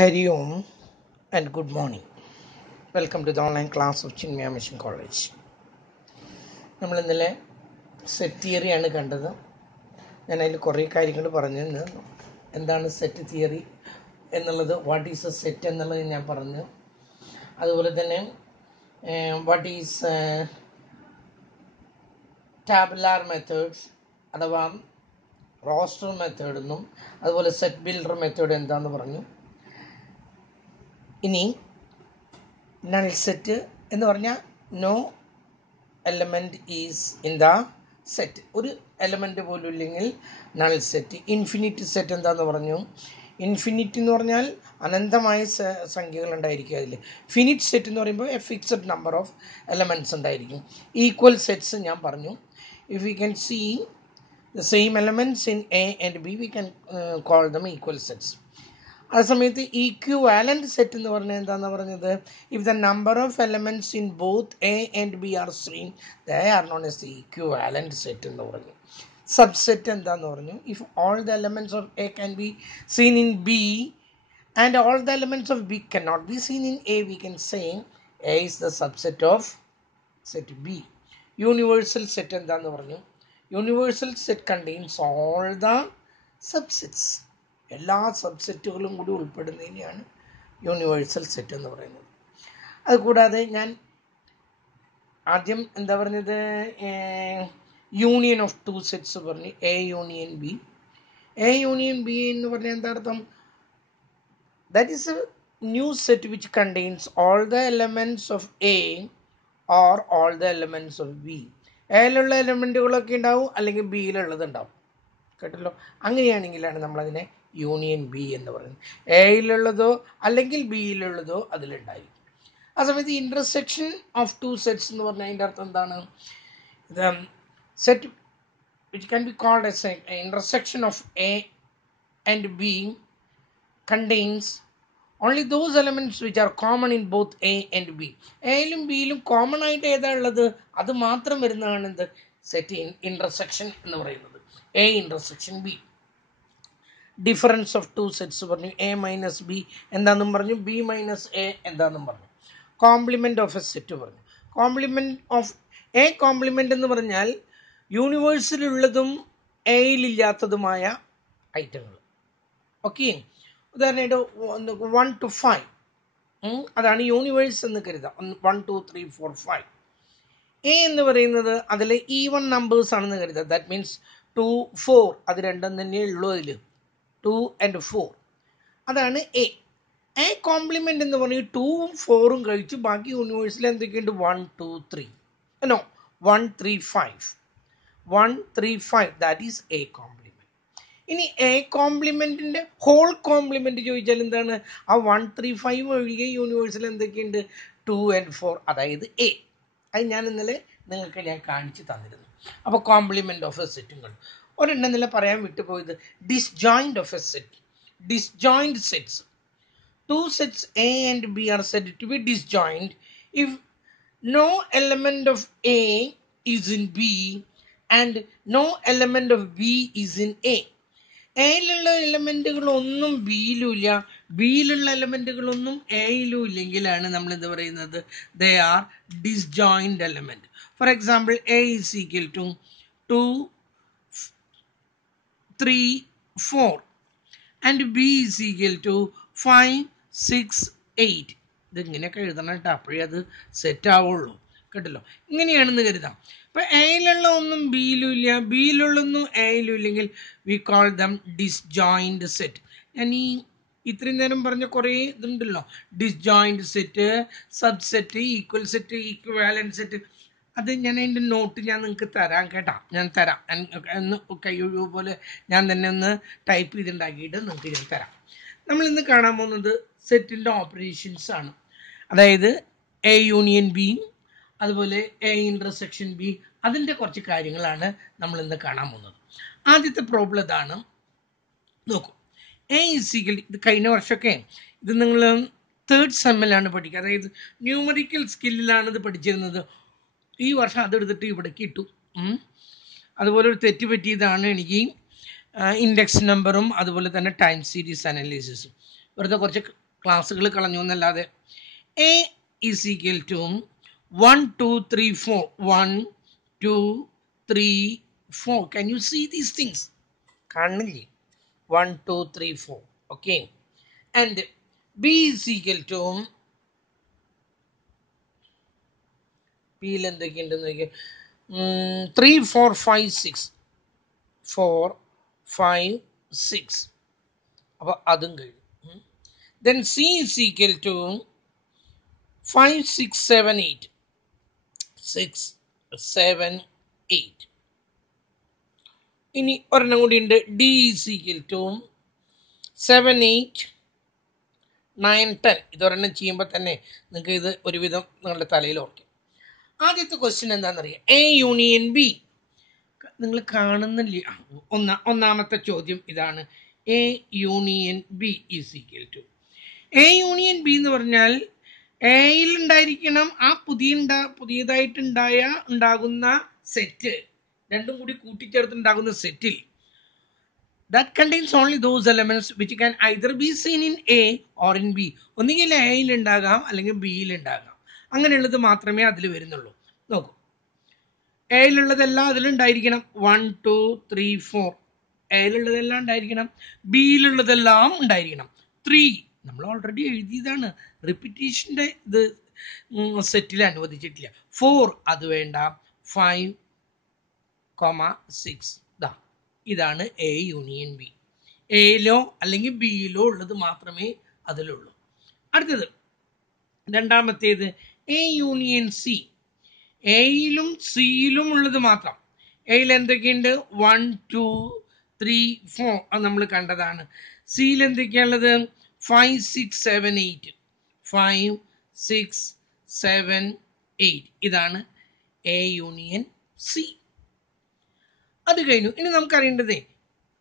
Hari Om and good morning. Welcome to the online class of Chinmaya Mission College. നമ്മൾ ഇന്നലെ set തിയറിയാണ് കണ്ടത്. ഞാൻ അതിൽ കുറേ കാര്യങ്ങൾ പറഞ്ഞു. എന്താണ് സെറ്റ് തിയറി എന്നുള്ളത്, വാട്ട് ഈസ് എ സെറ്റ് എന്നുള്ളത് ഞാൻ പറഞ്ഞു. അതുപോലെ തന്നെ വാട്ട് ഈസ് ടാബുലാർ മെത്തേഡ്സ് അഥവാ റോസ്റ്റർ മെത്തേഡ് എന്നും അതുപോലെ സെറ്റ് ബിൽഡർ മെത്തേഡ് എന്താണെന്ന് പറഞ്ഞു. ഇനി നൾ സെറ്റ് എന്ന് പറഞ്ഞാൽ no element is in the set, ഒരു എലമെൻറ്റ് പോലും ഇല്ലെങ്കിൽ നൾ സെറ്റ്. ഇൻഫിനിറ്റ് സെറ്റ് എന്താണെന്ന് പറഞ്ഞു. ഇൻഫിനിറ്റ് എന്ന് പറഞ്ഞാൽ അനന്തമായ സംഖ്യകൾ ഉണ്ടായിരിക്കും. അതിൽ ഫിനിറ്റ് സെറ്റ് എന്ന് പറയുമ്പോൾ a fixed number of elements ഉണ്ടായിരിക്കും. ഈക്വൽ സെറ്റ്സ് ഞാൻ പറഞ്ഞു. If we can see the same elements in A and B, we can call them equal sets. അതേ സമയത്ത് ഈക്വാലന്റ് സെറ്റ് എന്ന് പറഞ്ഞാൽ എന്താണെന്ന് പറഞ്ഞത്, if the number of elements in both A and B are same, they are known as the equivalent set എന്ന് പറഞ്ഞു. Subset എന്താന്ന് പറഞ്ഞു, if all the elements of A can be seen in B and all the elements of B can not be seen in A, we can say A is the subset of set B. Universal set എന്താന്ന് പറഞ്ഞു, universal set contains all the subsets, എല്ലാ സബ്സെറ്റുകളും കൂടി ഉൾപ്പെടുന്നതിനെയാണ് universal set എന്ന് പറയുന്നത്. അതുകൂടാതെ ഞാൻ ആദ്യം എന്താ പറഞ്ഞത്, യൂണിയൻ ഓഫ് ടു സെറ്റ്സ് പറഞ്ഞു. A union B. A union B എന്ന് പറഞ്ഞാൽ എന്താ അർത്ഥം, that is a new set which contains all the elements of A or all the elements of B. എയിലുള്ള എലമെൻറ്റുകളൊക്കെ ഉണ്ടാവും, അല്ലെങ്കിൽ ബിയിലുള്ളത് ഉണ്ടാവും. കേട്ടല്ലോ, അങ്ങനെയാണെങ്കിലാണ് നമ്മളതിനെ യൂണിയൻ ബി എന്ന് പറയുന്നത്. എയിലുള്ളതോ അല്ലെങ്കിൽ ബിയിലുള്ളതോ അതിലുണ്ടായിരിക്കും. ആ സമയത്ത് ഇൻ്റർസെക്ഷൻ ഓഫ് ടു സെറ്റ്സ് എന്ന് പറഞ്ഞാൽ അതിൻ്റെ അർത്ഥം എന്താണ്, ഇത് set which can be called as intersection of A and B contains only those elements which are common in both A and B. എയിലും ബിയിലും കോമൺ ആയിട്ട് ഏതാ ഉള്ളത് അത് മാത്രം വരുന്നതാണ് എന്ത്, സെറ്റ് ഇൻ്റർസെക്ഷൻ എന്ന് പറയുന്നത്. A intersection B. Difference of two sets പറഞ്ഞു. എ മൈനസ് ബി എന്താണെന്നും പറഞ്ഞു, ബി മൈനസ് എ എന്താണെന്നും പറഞ്ഞു. കോംപ്ലിമെൻറ്റ് ഓഫ് എ സെറ്റ് പറഞ്ഞു. കോംപ്ലിമെൻറ്റ് ഓഫ് എ കോംപ്ലിമെൻറ്റ് എന്ന് പറഞ്ഞാൽ യൂണിവേഴ്സിലുള്ളതും എയിലില്ലാത്തതുമായ ഐറ്റങ്ങൾ. ഓക്കെ, ഉദാഹരണമായിട്ട് 1 to 5 അതാണ് യൂണിവേഴ്സ് എന്ന് കരുതാം. 1 2 3 4 5. എ എന്ന് പറയുന്നത് അതിൽ ഈവൺ നമ്പേഴ്സ് ആണെന്ന് കരുതാം. ദാറ്റ് മീൻസ് 2 4 അത് രണ്ടും തന്നെ ഉള്ളൂ. അതിൽ 2 and 4 അതാണ് എ. എ കോംപ്ലിമെൻ്റ് എന്ന് പറഞ്ഞാൽ 2ഉം 4ഉം കഴിച്ച് ബാക്കി യൂണിവേഴ്സിൽ എന്തൊക്കെയുണ്ട്, 1 2 3 നോ 1 3 5 1 3 5 ദാറ്റ് ഈസ് എ കോംപ്ലിമെൻ്റ്. ഇനി എ കോംപ്ലിമെൻറ്റിൻ്റെ ഹോൾ കോംപ്ലിമെൻറ്റ് ചോദിച്ചാൽ എന്താണ്, ആ 1 3 5 ഒഴികെ യൂണിവേഴ്സിൽ എന്തൊക്കെയുണ്ട്, 2 and 4 അതായത് എ. അത് ഞാൻ ഇന്നലെ നിങ്ങൾക്ക് ഞാൻ കാണിച്ച് തന്നിരുന്നു. അപ്പോൾ കോംപ്ലിമെൻറ്റ് ഓഫ് എ സെറ്റും കണ്ടു. ഒരെണ്ണം ഇന്നലെ പറയാൻ വിട്ടുപോയത് disjoint of a set. Disjoint sets, two sets A and B are said to be disjoint if no element of A is in B and no element of B is in A. എയിലുള്ള എലമെൻറ്റുകളൊന്നും ബിയിലും ഇല്ല, ബിയിലുള്ള എലമെൻറ്റുകളൊന്നും എയിലും ഇല്ലെങ്കിലാണ് നമ്മൾ എന്ത് പറയുന്നത്, they are disjoint element. For example A is equal to 2 3 4 and B is equal to 5 6 8. ഇതിങ്ങനെയൊക്കെ എഴുതണം കേട്ടോ, അപ്പോഴേ അത് സെറ്റ് ആവുള്ളൂ. കേട്ടല്ലോ, ഇങ്ങനെയാണെന്ന് കരുതാം. ഇപ്പം എയിലുള്ള ഒന്നും ബിയിലും ഇല്ല, ബിയിലുള്ളൊന്നും എയിലും ഇല്ലെങ്കിൽ we call them disjoint set. ഞാൻ ഈ ഇത്രയും നേരം പറഞ്ഞ കുറേ ഇതുണ്ടല്ലോ, disjoint set, subset, equal set, equivalent set, അത് ഞാൻ അതിൻ്റെ നോട്ട് ഞാൻ നിങ്ങൾക്ക് തരാം കേട്ടോ. ഞാൻ തരാം, ഒന്ന് കൈയൊഴിവ് പോലെ ഞാൻ തന്നെ ഒന്ന് ടൈപ്പ് ചെയ്തുണ്ടാക്കിയിട്ട് നിങ്ങൾക്ക് ഞാൻ തരാം. നമ്മളിന്ന് കാണാൻ പോകുന്നത് സെറ്റിൻ്റെ ഓപ്പറേഷൻസ് ആണ്. അതായത് എ യൂണിയൻ ബി, അതുപോലെ എ ഇൻ്റർസെക്ഷൻ ബി, അതിൻ്റെ കുറച്ച് കാര്യങ്ങളാണ് നമ്മളിന്ന് കാണാൻ പോകുന്നത്. ആദ്യത്തെ പ്രോബ്ലം ഇതാണ്, നോക്കൂ. എ ഈസ് ഈക്വൽ, ഇത് കഴിഞ്ഞ വർഷമൊക്കെ ഇത് നിങ്ങൾ 3rd സെമ്മിലാണ് പഠിക്കുക, അതായത് ന്യൂമറിക്കൽ സ്കില്ലിലാണ് ഇത് പഠിച്ചിരുന്നത്. ഈ വർഷം അതെടുത്തിട്ട് ഇവിടേക്ക് ഇട്ടു. അതുപോലെ ഒരു തെറ്റ് പറ്റിയതാണ് എനിക്ക്, ഇൻഡെക്സ് നമ്പറും അതുപോലെ തന്നെ ടൈം സീരീസ് അനാലിസിസും. വെറുതെ കുറച്ച് ക്ലാസ്സുകൾ കളഞ്ഞു എന്നല്ലാതെ. A is equal to 1 2 3 4 1 2 3 4. Can you see these things? കാണുന്നില്ലേ? 1 2 3 4. Okay. And B is equal to P എന്തൊക്കെയുണ്ടെന്ന് നോക്കിയാൽ 3 4 5 6 4 5 6. അപ്പോൾ അതും കഴിഞ്ഞു. Then C is equal to 5 6 7 8 6 7 8. ഇനി ഒരെണ്ണം കൂടി ഉണ്ട്. D is equal to 7 8 9 10. ഇതൊരെണ്ണം ചെയ്യുമ്പോൾ തന്നെ നിങ്ങൾക്ക് ഇത് ഒരുവിധം നിങ്ങളുടെ തലയിൽ ഓർക്കും. ആദ്യത്തെ ക്വസ്റ്റ്യൻ എന്താണെന്നറിയാം. A union B. നിങ്ങൾ കാണുന്നില്ല. ഒന്നാമത്തെ ചോദ്യം ഇതാണ്. A union B is equal to. A union B എന്ന് പറഞ്ഞാൽ എയിൽ ഉണ്ടായിരിക്കണം ആ ഉണ്ടാകുന്ന സെറ്റ്, രണ്ടും കൂടി കൂട്ടിച്ചേർത്തുണ്ടാകുന്ന സെറ്റിൽ that contains only those elements which can either be seen in A or in B. ഒന്നുകിൽ എയിൽ ഉണ്ടാകാം അല്ലെങ്കിൽ ബിയിൽ ഉണ്ടാകാം. അങ്ങനെയുള്ളത് മാത്രമേ അതിൽ വരുന്നുള്ളൂ. നോക്കൂ, എയിലുള്ളതെല്ലാം അതിലുണ്ടായിരിക്കണം. 1 2 3 4 എയിലുള്ളതെല്ലാം ഉണ്ടായിരിക്കണം. ബിയിലുള്ളതെല്ലാം ഉണ്ടായിരിക്കണം. 3 നമ്മൾ ഓൾറെഡി എഴുതിയതാണ്, റിപ്പീറ്റേഷൻ്റെ ഇത് സെറ്റിൽ അനുവദിച്ചിട്ടില്ല. 4 അത് വേണ്ട. 5 6 ഇതാണ് എ യൂണിയൻ ബി. എയിലോ അല്ലെങ്കിൽ ബിയിലോ ഉള്ളത് മാത്രമേ അതിലുള്ളൂ. അടുത്തത് രണ്ടാമത്തേത് എ യൂണിയൻ സി. എയിലും സിയിലും ഉള്ളത് മാത്രം. എയിൽ എന്തൊക്കെയുണ്ട്? 1 2 3 4 അത് നമ്മൾ കണ്ടതാണ്. സിയിൽ എന്തൊക്കെയാണുള്ളത്? 5 6 7 8 5 6 7 8. ഇതാണ് എ യൂണിയൻ സി. അത് കഴിഞ്ഞു. ഇനി നമുക്കറിയേണ്ടതേ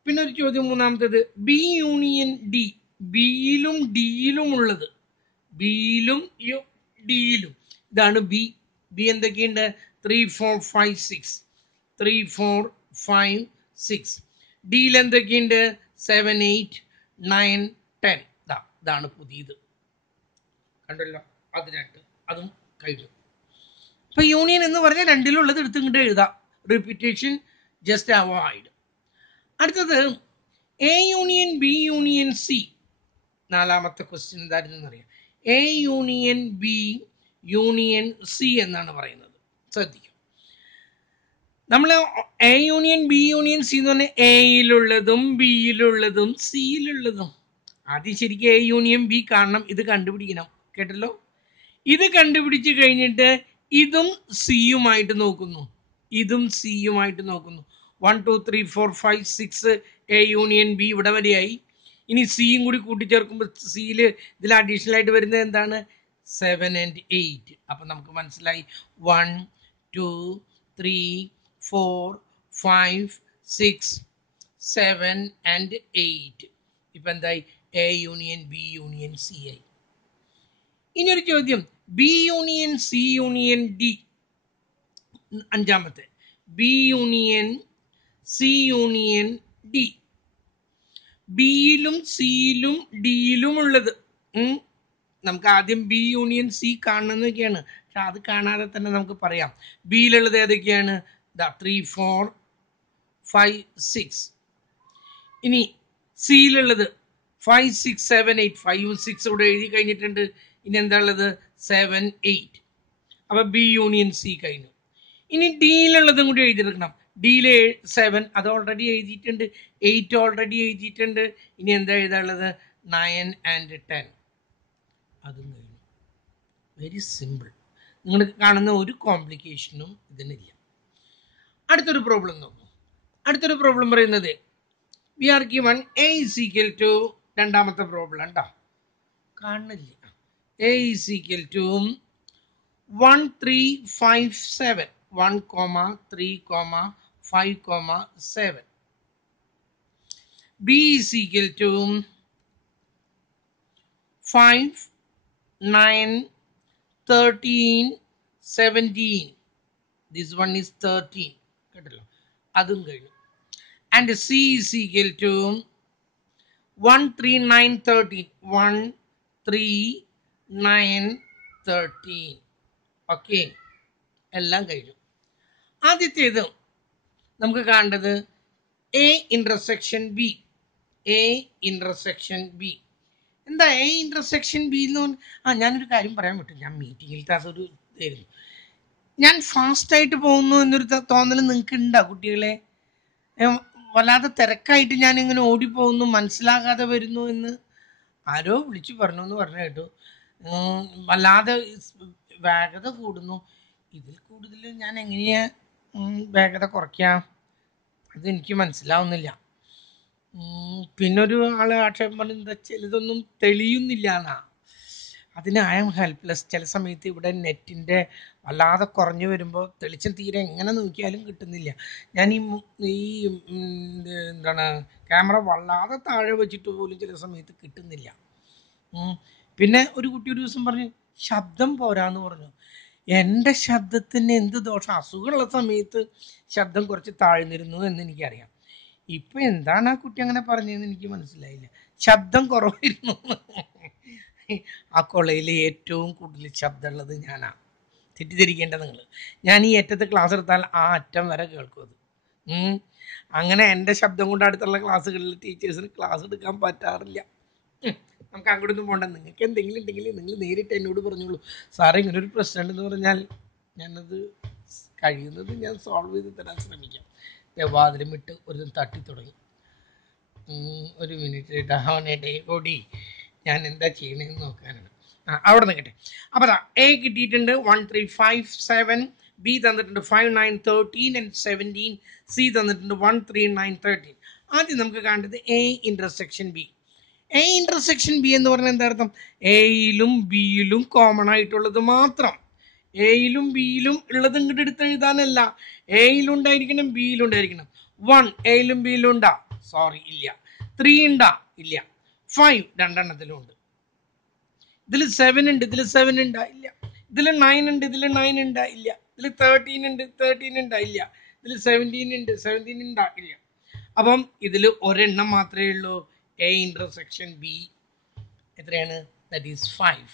പിന്നെ ഒരു ചോദ്യം മൂന്നാമത്തേത് ബി യൂണിയൻ ഡി. ബിയിലും ഡിയിലും ഉള്ളത്, ബിയിലും ഡിയിലും. ഇതാണ് ബി. ബി എന്തൊക്കെയുണ്ട്? 3 4 5 6 3 4 5 6. ഡിയിൽ എന്തൊക്കെയുണ്ട്? 7 8 9 10. ഇതാണ് പുതിയത്. കണ്ടല്ലോ, അത് രണ്ട്, അതും കഴിഞ്ഞു. അപ്പൊ യൂണിയൻ എന്ന് പറഞ്ഞാൽ രണ്ടിലുള്ളത് എടുത്തിങ്ങോട്ട് എഴുതാം. Repetition just avoid. അടുത്തത് A union B union C. നാലാമത്തെ ക്വസ്റ്റ്യൻ എന്തായിരുന്നു അറിയാം. A union B union C എന്നാണ് പറയുന്നത്. ശ്രദ്ധിക്കും, നമ്മൾ A union B union C എന്ന് പറഞ്ഞാൽ എയിലുള്ളതും ബിയിലുള്ളതും സിയിലുള്ളതും. ആദ്യം ശരിക്കും എ യൂണിയൻ ബി കാണണം, ഇത് കണ്ടുപിടിക്കണം. കേട്ടല്ലോ, ഇത് കണ്ടുപിടിച്ച് കഴിഞ്ഞിട്ട് ഇതും സിയുമായിട്ട് നോക്കുന്നു, ഇതും സിയുമായിട്ട് നോക്കുന്നു. 1 2 3 4 5 6 എ യൂണിയൻ ബി ഇവിടെ വരെയായി. ഇനി സിയും കൂടി കൂട്ടിച്ചേർക്കുമ്പോൾ സിയിൽ ഇതിൽ അഡീഷണൽ ആയിട്ട് വരുന്നത് എന്താണ്? 7 and 8. അപ്പം നമുക്ക് മനസ്സിലായി 1 2 3 4 5 6 7 and 8. ഇപ്പം എന്തായി? A union B union C ആയി. ഇനി ഒരു ചോദ്യം, B union C union D. അഞ്ചാമത്തെ B union C union D. ബിയിലും സിയിലും ഡിയിലും ഉള്ളത്. നമുക്ക് ആദ്യം ബി യൂണിയൻ സി കാണണമെന്നൊക്കെയാണ്, പക്ഷെ അത് കാണാതെ തന്നെ നമുക്ക് പറയാം. ബിയിലുള്ളത് ഏതൊക്കെയാണ്? 3 4 5 6. ഇനി സിയിലുള്ളത് 5 6 7 8. 5 6 ഇവിടെ എഴുതി കഴിഞ്ഞിട്ടുണ്ട്. ഇനി എന്താ ഉള്ളത്? 7 8. അപ്പൊ ബി യൂണിയൻ സി കഴിഞ്ഞു. ഇനി ഡിയിലുള്ളതും കൂടി എഴുതിയെടുക്കണം. ഡിയിലെ 7 അത് ഓൾറെഡി എഴുതിയിട്ടുണ്ട്, 8 ഓൾറെഡി എഴുതിയിട്ടുണ്ട്. ഇനി എന്താ എഴുതാനുള്ളത്? 9 and 10. അതും കഴിഞ്ഞു. Very simple. നിങ്ങൾ കാണുന്ന ഒരു കോംപ്ലിക്കേഷനും ഇതിനില്ല. അടുത്തൊരു പ്രോബ്ലം നോക്കൂ. അടുത്തൊരു പ്രോബ്ലം പറയുന്നത് we are given A is equal to, രണ്ടാമത്തെ പ്രോബ്ലം ഉണ്ടോ? കാണുന്നില്ല. A is equal to 1 3 5 7 1 3 5 7. B is equal to 5 9 13 17. This one is 13. കേട്ടല്ലോ, അതും കഴിഞ്ഞു. And C is equal to 1 3 9 13 1 3, 9, 13. Okay, എല്ലാം കഴിഞ്ഞു. ആദ്യത്തേത് നമുക്ക് കാണേണ്ടത് A intersection B. A intersection B എന്താ? എ ഇന്റർസെക്ഷൻ ബി എന്ന് പറഞ്ഞാൽ ഞാനൊരു കാര്യം പറയാൻ പറ്റും. ഞാൻ മീറ്റിങ്ങിലത്തെ അതൊരു ഇതായിരുന്നു. ഞാൻ ഫാസ്റ്റായിട്ട് പോകുന്നു എന്നൊരു തോന്നൽ നിങ്ങൾക്ക് ഉണ്ടോ കുട്ടികളെ? വല്ലാതെ തിരക്കായിട്ട് ഞാൻ ഇങ്ങനെ ഓടിപ്പോകുന്നു, മനസ്സിലാകാതെ വരുന്നു എന്ന് ആരോ വിളിച്ചു പറഞ്ഞു എന്ന് പറഞ്ഞു കേട്ടു. വല്ലാതെ വേഗത കൂടുന്നു. ഇതിൽ കൂടുതൽ ഞാൻ എങ്ങനെയാ വേഗത കുറയ്ക്കാം? അതെനിക്ക് മനസ്സിലാവുന്നില്ല. പിന്നെ ഒരു ആള് ആക്ഷേപം പറയുന്നത് ചിലതൊന്നും തെളിയുന്നില്ല എന്നാ. അതിന് ഐ ആം ഹെൽപ്ലെസ്. ചില സമയത്ത് ഇവിടെ നെറ്റിൻ്റെ വല്ലാതെ കുറഞ്ഞു വരുമ്പോൾ തെളിച്ചം തീരെ എങ്ങനെ നോക്കിയാലും കിട്ടുന്നില്ല. ഞാൻ ഈ എന്താണ് ക്യാമറ വല്ലാതെ താഴെ വെച്ചിട്ട് പോലും ചില സമയത്ത് കിട്ടുന്നില്ല. പിന്നെ ഒരു കുട്ടി ഒരു ദിവസം പറഞ്ഞു ശബ്ദം പോരാന്ന് പറഞ്ഞു. എൻ്റെ ശബ്ദത്തിന് എന്ത് ദോഷം? അസുഖമുള്ള സമയത്ത് ശബ്ദം കുറച്ച് താഴ്ന്നിരുന്നു എന്ന് എനിക്കറിയാം. ഇപ്പം എന്താണ് ആ കുട്ടി അങ്ങനെ പറഞ്ഞതെന്ന് എനിക്ക് മനസ്സിലായില്ല. ശബ്ദം കുറവായിരുന്നു. ആ കൊളയിൽ ഏറ്റവും കൂടുതൽ ശബ്ദമുള്ളത് ഞാനാണ്. തെറ്റിദ്ധരിക്കേണ്ട നിങ്ങൾ. ഞാൻ ഈ അറ്റത്ത് ക്ലാസ് എടുത്താൽ ആ അറ്റം വരെ കേൾക്കും അത്. അങ്ങനെ എൻ്റെ ശബ്ദം കൊണ്ട് അടുത്തുള്ള ക്ലാസ്സുകളിൽ ടീച്ചേഴ്സിന് ക്ലാസ് എടുക്കാൻ പറ്റാറില്ല. നമുക്ക് അങ്ങോട്ടൊന്നും പോകണ്ട. നിങ്ങൾക്ക് എന്തെങ്കിലും ഉണ്ടെങ്കിൽ നിങ്ങൾ നേരിട്ട് എന്നോട് പറഞ്ഞോളൂ. സാറേ ഇങ്ങനെ ഒരു പ്രശ്നമുണ്ടെന്ന് പറഞ്ഞാൽ ഞാനത് കഴിയുന്നത് ഞാൻ സോൾവ് ചെയ്ത് തരാൻ ശ്രമിക്കാം. വാതിലും ഇട്ട് ഒരു തട്ടി തുടങ്ങി. ഒരു മിനിറ്റ് അവനെ കൂടി ഞാൻ എന്താ ചെയ്യണമെന്ന് നോക്കാനാണ്. അവിടെ നിൽക്കട്ടെ. അപ്പോൾ അതാ എ കിട്ടിയിട്ടുണ്ട് 1, 3, 5, 7. ബി തന്നിട്ടുണ്ട് 5, 9, 13 and 17. സി തന്നിട്ടുണ്ട് 1, 3, 9, 13. ആദ്യം നമുക്ക് കാണേണ്ടത് A intersection B. A intersection B എന്ന് പറഞ്ഞാൽ എന്താ അർത്ഥം? എയിലും ബിയിലും കോമൺ ആയിട്ടുള്ളത് മാത്രം. എയിലും ബിയിലും ഉള്ളത് ഇങ്ങോട്ട് എടുത്ത് എഴുതാനല്ല. എയിലുണ്ടായിരിക്കണം, ബിയിലുണ്ടായിരിക്കണം. 1 എയിലും ബിയിലും ഉണ്ടാ? സോറി, ഇല്ല. 3 ഉണ്ടാ? ഇല്ല. 5 രണ്ടെണ്ണത്തിലും ഉണ്ട്. ഇതിൽ 7 ഉണ്ട്, ഇതിൽ 7 ഉണ്ടാ? ഇല്ല. ഇതിൽ 9 ഉണ്ട്, ഇതിൽ 9 ഉണ്ടാ? ഇല്ല. ഇതിൽ 13 ഉണ്ട്, 13 ഉണ്ടാ? ഇല്ല. ഇതിൽ 17 ഉണ്ട്, 17 ഉണ്ടാ? ഇല്ല. അപ്പം ഇതിൽ ഒരെണ്ണം മാത്രമേ ഉള്ളൂ. എ ഇന്റർസെക്ഷൻ ബി എത്രയാണ്? That is 5.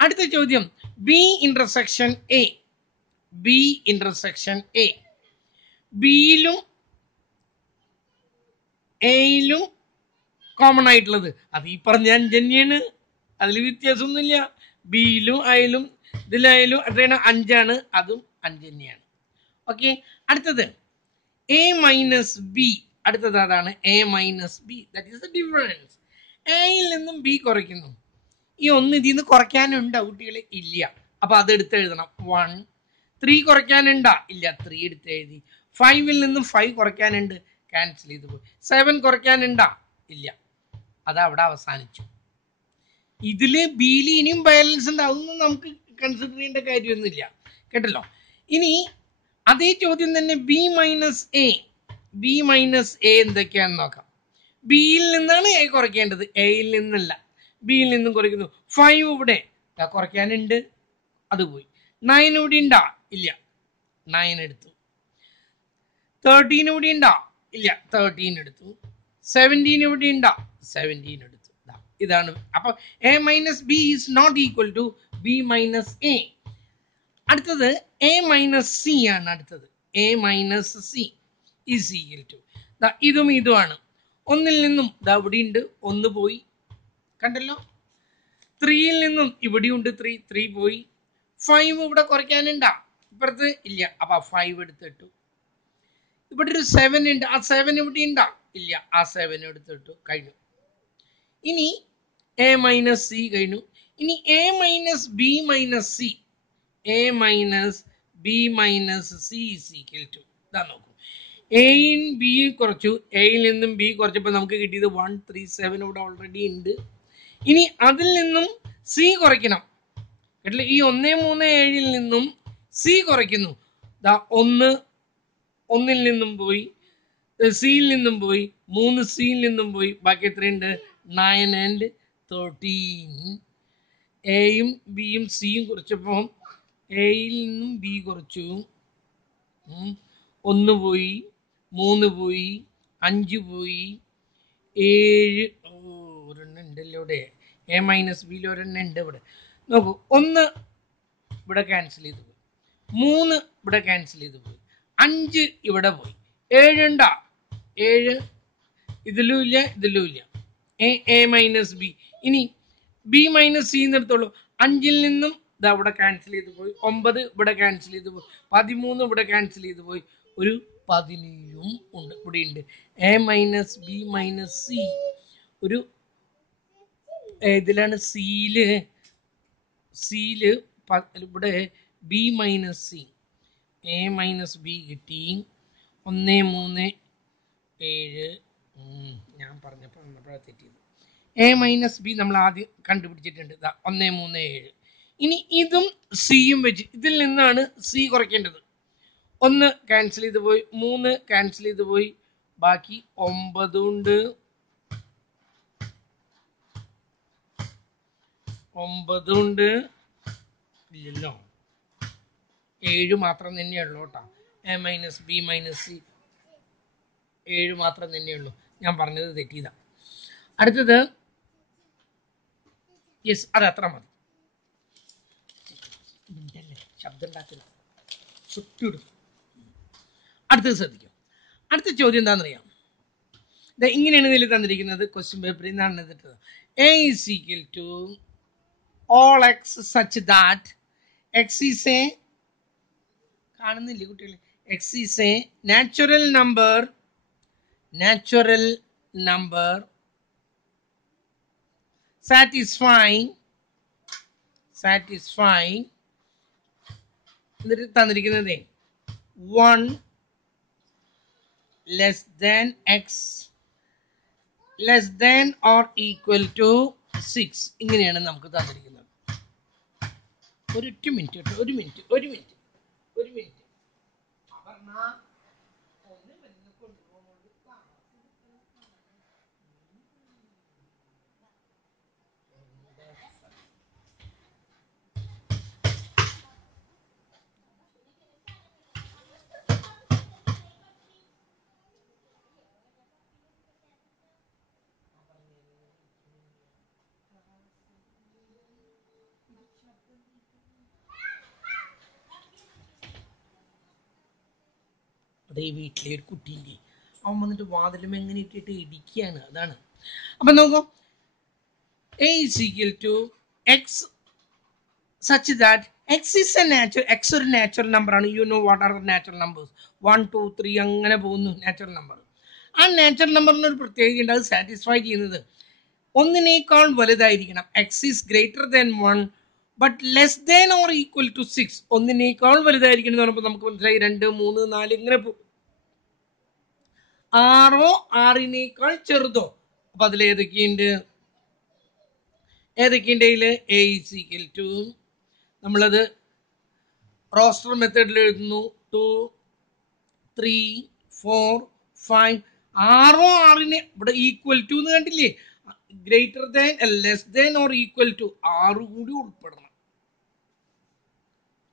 അടുത്ത ചോദ്യം B intersection A. B intersection A. ബിയിലും എയിലും കോമൺ ആയിട്ടുള്ളത് അത് ഈ പറഞ്ഞ 5 തന്നെയാണ്. അതിൽ വ്യത്യാസമൊന്നുമില്ല. ബിയിലും അയിലും ഇതിലായാലും എത്രയാണ്? 5 അതും 5 തന്നെയാണ്. ഓക്കെ, അടുത്തത് എ മൈനസ് ബി. അടുത്തത് അതാണ് A minus B. That is the difference. എയിൽ നിന്നും ബി കുറയ്ക്കുന്നു. ഈ ഒന്ന് ഇതിൽ നിന്ന് കുറയ്ക്കാനുണ്ടോ കുട്ടികളെ? ഇല്ല. അപ്പൊ അത് എടുത്ത് എഴുതണം. 1. 3 കുറയ്ക്കാനുണ്ടാ? ഇല്ല. 3 എടുത്ത് എഴുതി. 5ൽ നിന്നും 5 കുറയ്ക്കാനുണ്ട്, ക്യാൻസൽ ചെയ്ത് പോയി. 7 കുറയ്ക്കാനുണ്ടാ? ഇല്ല. അത് അവിടെ അവസാനിച്ചു. ഇതില് ബിയിൽ ഇനിയും ബാലൻസ് ഉണ്ട്. അതൊന്നും നമുക്ക് കൺസിഡർ ചെയ്യേണ്ട കാര്യമൊന്നുമില്ല. കേട്ടല്ലോ. ഇനി അതേ ചോദ്യം തന്നെ B minus A. B minus A എന്തൊക്കെയാണെന്ന് നോക്കാം. ബിയിൽ നിന്നാണ് എ കുറയ്ക്കേണ്ടത്, എയിൽ നിന്നല്ല. ബിയിൽ നിന്നും കുറയ്ക്കുന്നു. 5 ഇവിടെ കുറയ്ക്കാനുണ്ട്, അത് പോയി. 9 ഇവിടെ ഉണ്ടാ? ഇല്ല. 9 എടുത്തു. 13 ഇവിടെ ഉണ്ടാ? ഇല്ല. 13 എടുത്തു. 17 ഇവിടെ ഉണ്ടാ? 17 എടുത്തു. ഇതാണ്. അപ്പൊ A minus B is not equal to B minus A. അടുത്തത് എ മൈനസ് സി ആണ്. അടുത്തത് A minus C is equal to ഇതും ഇതുമാണ്. ഒന്നിൽ നിന്നും ഇവിടെ ഉണ്ട്, 1 പോയി. കണ്ടല്ലോ. 3യിൽ നിന്നും ഇവിടെയുണ്ട്, 3 പോയി. 5 ഇവിടെ കുറയ്ക്കാനുണ്ടാ? ഇപ്പുറത്ത് ഇല്ല. അപ്പൊ 5 എടുത്തിട്ടു. ഇവിടെ ഒരു 7 ഉണ്ട്, ആ 7 ഇവിടെ ഉണ്ടാ? ഇല്ല. ആ 7 എടുത്തിട്ടു. കഴിഞ്ഞു. ഇനി എ മൈനസ് സി കഴിഞ്ഞു. ഇനി A minus B minus C. A minus B minus C is equal to ഇതാ നോക്കൂ. എയും ബിയും കുറച്ചു. എയിൽ നിന്നും ബി കുറച്ചപ്പോൾ നമുക്ക് കിട്ടിയത് 1, 3, 7 ഇവിടെ ഓൾറെഡി ഉണ്ട്. ഇനി അതിൽ നിന്നും സി കുറയ്ക്കണം. കേട്ടില്ല? ഈ 1, 3, 7ൽ നിന്നും സി കുറയ്ക്കുന്നു. 1ൽ നിന്നും പോയി, സിയിൽ നിന്നും പോയി, 3 സിയിൽ നിന്നും പോയി. ബാക്കി എത്രയുണ്ട്? 9 and 13. എയും ബിയും സിയും കുറച്ചപ്പോൾ എയിൽ നിന്നും ബി കുറച്ചു. 1 പോയി, 3 പോയി, 5 പോയി, 7 ഒരെണ്ണം ഉണ്ടല്ലോ ഇവിടെ. എ മൈനസ് ബിയിൽ ഒരെണ്ണം ഉണ്ട് ഇവിടെ. നോക്കൂ, 1 ഇവിടെ ക്യാൻസൽ ചെയ്ത് പോയി, 3 ഇവിടെ ക്യാൻസൽ ചെയ്ത് പോയി, 5 ഇവിടെ പോയി, 7 ഉണ്ടാ, 7 ഇതിലും ഇല്ല ഇതിലും ഇല്ല. A minus B. ഇനി ബി മൈനസ് സി എന്നെടുത്തോളൂ. 5ൽ നിന്നും ഇതാ ഇവിടെ ക്യാൻസൽ ചെയ്ത് പോയി, 9 ഇവിടെ ക്യാൻസൽ ചെയ്ത് പോയി, 13 ഇവിടെ ക്യാൻസൽ ചെയ്ത് പോയി, ഒരു 17 ഉണ്ട് ഇവിടെ ഉണ്ട്. A minus B minus C ഒരു ഇതിലാണ് സിയില് ഇവിടെ B minus C, A minus B കിട്ടി. 1 3 7 ഞാൻ പറഞ്ഞപ്പോൾ നമ്മളപ്പോഴാണ് തെറ്റിയത്. എ മൈനസ് ബി നമ്മൾ ആദ്യം കണ്ടുപിടിച്ചിട്ടുണ്ട്, 1 3 7. ഇനി ഇതും സിയും വെച്ച് ഇതിൽ നിന്നാണ് സി കുറയ്ക്കേണ്ടത്. 1 ക്യാൻസൽ ചെയ്ത് പോയി, 3 ക്യാൻസൽ ചെയ്ത് പോയി, ബാക്കി 9 ഉണ്ട്. 9 ഉണ്ട് ഇല്ലല്ലോ, 7 മാത്രം തന്നെയുള്ളൂ കേട്ടോ. A minus B minus C 7 മാത്രം തന്നെയുള്ളൂ. ഞാൻ പറഞ്ഞത് തെറ്റിയതാ. അടുത്തത് യെസ്, അത് അത്ര മതി. ശബ്ദം ഉണ്ടാക്കില്ല, ചുറ്റിടും. അടുത്തത് ശ്രദ്ധിക്കും. അടുത്ത ചോദ്യം എന്താണെന്നറിയാം? ഇങ്ങനെയാണ് ഇതിൽ തന്നിരിക്കുന്നത് ക്വസ്റ്റ്യൻ പേപ്പറിൽ നിന്നാണ് എടുത്തത്. A is equal to all x such that x is A, കാണുന്നില്ലേ കുട്ടികൾ, x is a natural number satisfying എന്നിട്ട് തന്നിരിക്കുന്നത് 1 less than x less than or equal to 6. ഇങ്ങനെയാണ് നമുക്ക് തന്നിരിക്കുന്നത്. ഒരു മിനിറ്റ് കേട്ടോ, ഒരു മിനിറ്റ് അതേ വീട്ടിലെ ഒരു കുട്ടിയില്ലേ, അവൻ വന്നിട്ട് വാതിലും എങ്ങനെ ഇട്ടിട്ട് ഇടിക്കുകയാണ്. അതാണ്. അപ്പം നോക്കൂ, A is equal to x such that x is a natural, x ഒരു നാച്ചുറൽ നമ്പർ ആണ്. You know what are the natural numbers, 1 2 3 അങ്ങനെ പോകുന്നു നാച്ചുറൽ നമ്പർ. ആ നാച്ചുറൽ നമ്പറിന് ഒരു പ്രത്യേകത ഉണ്ട്, അത് സാറ്റിസ്ഫൈ ചെയ്യുന്നത് 1നേക്കാൾ വലുതായിരിക്കണം. X is greater than 1 but less than or equal to 6. 1നേക്കാൾ വലുതായിരിക്കണം എന്ന് പറഞ്ഞപ്പോൾ നമുക്ക് മനസ്സിലായി 2 3 4 ഇങ്ങനെ പോകും. 6 6നേക്കാൾ ചെറുതോ, അപ്പൊ അതിൽ ഏതൊക്കെയുണ്ട് ഇതിൽ എ ഈസ് ഈക്വൽ ടു, നമ്മളത് റോസ്റ്റർ മെത്തേഡിൽ എഴുതുന്നു. 2 3 4 5. 6 6നെ ഇവിടെ ഈക്വൽ ടു എന്ന് കണ്ടില്ലേ, greater than less than or equal to 6 കൂടി ഉൾപ്പെടണം.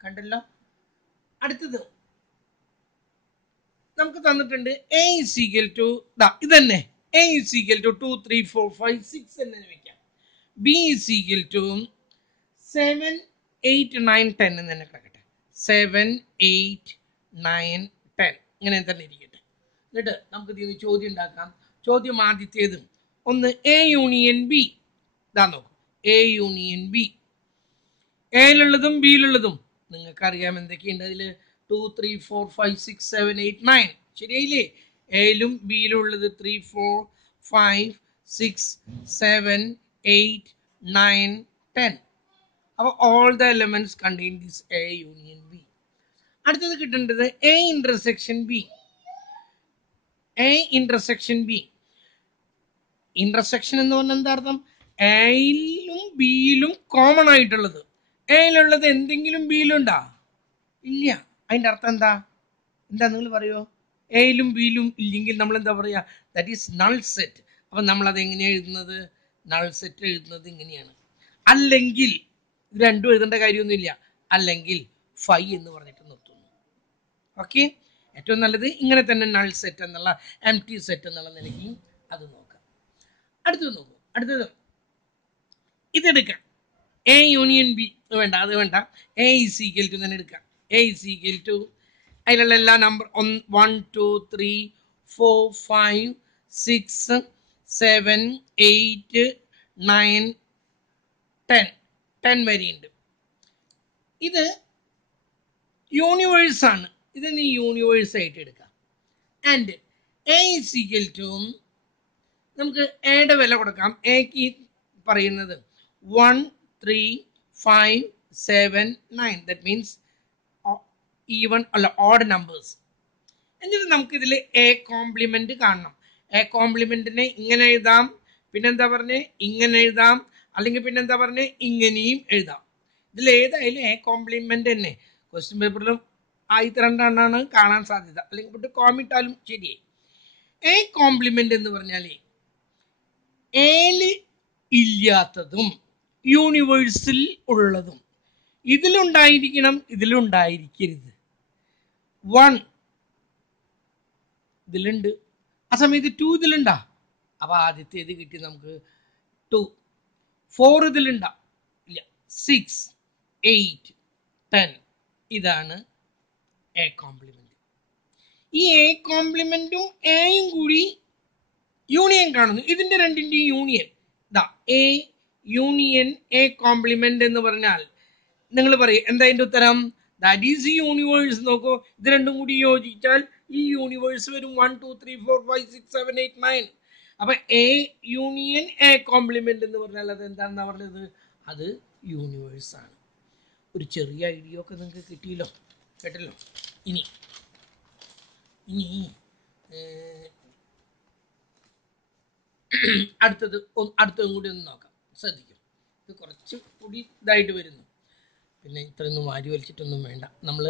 കണ്ടല്ലോ. അടുത്തത് നമുക്ക് തന്നിട്ടുണ്ട് എ ഈസ് ഈക്വൽ ടു ഇത് തന്നെ, എ ഈസ് ഈക്വൽ ടു 2 3 4 5 6 എന്ന് വെക്കാം. ബി ഈസ് ഈക്വൽ ടു 7 8 9 10 എന്ന് തന്നെ കിടക്കട്ടെ. 7 8 9 10 ഇങ്ങനെ തന്നെ ഇരിക്കട്ടെ. എന്നിട്ട് നമുക്ക് ഇതിന് ചോദ്യം ഉണ്ടാക്കാം. ചോദ്യം ആദ്യത്തേത് ഒന്ന് എ യൂണിയൻ ബി. ഇതാ നോക്കും, എ യൂണിയൻ ബി. എയിലുള്ളതും ബിയിലുള്ളതും നിങ്ങൾക്കറിയാം എന്തൊക്കെയുണ്ട് അതിൽ. 2 3 4 5 6 7 8 9 ശരിയായില്ലേ? എയിലും ബിയിലും ഉള്ളത് 3 4 5 6 7 8 9 10. അപ്പോൾ all the elements contain this A union B. അടുത്തത് കിട്ടേണ്ടത് A intersection B. A intersection B. Intersection എന്ന് പറഞ്ഞാൽ എന്താ അർത്ഥം? എയിലും ബിയിലും കോമൺ ആയിട്ടുള്ളത്. എയിലുള്ളത് എന്തെങ്കിലും ബിയിലുണ്ടാ? ഇല്ല. അതിൻ്റെ അർത്ഥം എന്താ നിങ്ങൾ പറയുമോ? എയിലും ബിയിലും ഇല്ലെങ്കിൽ നമ്മൾ എന്താ പറയുക? That is null set. അപ്പം നമ്മളത് എങ്ങനെയാണ് എഴുതുന്നത്? നൾ സെറ്റ് എഴുതുന്നത് ഇങ്ങനെയാണ്. അല്ലെങ്കിൽ ഇത് രണ്ടും എഴുതേണ്ട കാര്യമൊന്നുമില്ല. അല്ലെങ്കിൽ 5 എന്ന് പറഞ്ഞിട്ട് നിർത്തുന്നു. ഓക്കെ, ഏറ്റവും നല്ലത് ഇങ്ങനെ തന്നെ നൾ സെറ്റ് എന്നുള്ള എം ടി സെറ്റ് എന്നുള്ള നിലയ്ക്ക് അത് നോക്കാം. അടുത്തത് നോക്കൂ. അടുത്തത് ഇതെടുക്കാം. എ യൂണിയൻ ബി വേണ്ട, അത് വേണ്ട. എ ഈസ് ഈക്വൽ ടു തന്നെ എടുക്കാം. എ ഈസ് ഈക്വൽ ടു അതിലുള്ള എല്ലാ നമ്പർ 1 2 3 4 5 6 7 8 9 10 വരെയുണ്ട്. ഇത് യൂണിവേഴ്സ് ആണ്. ഇത് നീ യൂണിവേഴ്സ് ആയിട്ട് എടുക്കാം. And A is equal to നമുക്ക് എയുടെ വില കൊടുക്കാം. എക്ക് പറയുന്നത് 1 3 5 7 9. ദാറ്റ് മീൻസ് ഈവൺ അല്ല ഓഡ് നമ്പേഴ്സ്. എന്നിട്ട് നമുക്ക് ഇതിൽ എ കോംപ്ലിമെന്റ് കാണണം. എ കോംപ്ലിമെന്റിനെ ഇങ്ങനെ എഴുതാം, പിന്നെന്താ പറഞ്ഞേ ഇങ്ങനെ എഴുതാം, അല്ലെങ്കിൽ പിന്നെന്താ പറഞ്ഞേ ഇങ്ങനെയും എഴുതാം. ഇതിൽ ഏതായാലും എ കോംപ്ലിമെന്റ് തന്നെ. ക്വസ്റ്റ്യൻ പേപ്പറിലും 2 കാണാൻ സാധ്യത, അല്ലെങ്കിൽ കോമിട്ടാലും ശരിയായി. എ കോംപ്ലിമെന്റ് എന്ന് പറഞ്ഞാൽ എല് ഇല്ലാത്തതും യൂണിവേഴ്സിൽ ഉള്ളതും ഇതിലുണ്ടായിരിക്കണം, ഇതിലുണ്ടായിരിക്കരുത്. 1 ഇതിലുണ്ട്, ആ സമയത്ത് 2 ഇതിലുണ്ടാ, അപ്പൊ ആദ്യത്തേത് കിട്ടി നമുക്ക് 2. 4 ഇതിലുണ്ടാ, ഇല്ല. 6 8 10. ഇതാണ് എ കോംപ്ലിമെന്റ്. ഈ എ കോംപ്ലിമെന്റും എയും കൂടി യൂണിയൻ കാണുന്നു. ഇതിന്റെ രണ്ടിന്റെയും യൂണിയൻ ദാ എ യൂണിയൻ എ കോംപ്ലിമെന്റ് എന്ന് പറഞ്ഞാൽ നിങ്ങൾ പറയും എന്താ അതിന്റെ ഉത്തരം? That is universe. നോക്കൂ, ഇത് രണ്ടും കൂടി യോജിച്ചാൽ ഈ യൂണിവേഴ്സ് വരും. 1 2 3 4 5 6 7 8 9. അപ്പൊ എ യൂണിയൻ എ കോംപ്ലിമെന്റ് എന്ന് പറഞ്ഞാൽ അത് എന്താണെന്നാ പറഞ്ഞത്? അത് യൂണിവേഴ്സ് ആണ്. ഒരു ചെറിയ ഐഡിയ ഒക്കെ നിങ്ങൾക്ക് കിട്ടിയല്ലോ, കേട്ടല്ലോ. ഇനി അടുത്തതും കൂടി ഒന്ന് നോക്കാം. ശ്രദ്ധിക്കും, ഇത് കുറച്ച് കൂടി ഇതായിട്ട് വരുന്നു. പിന്നെ ഇത്രയൊന്നും വാരി വലിച്ചിട്ടൊന്നും വേണ്ട. നമ്മൾ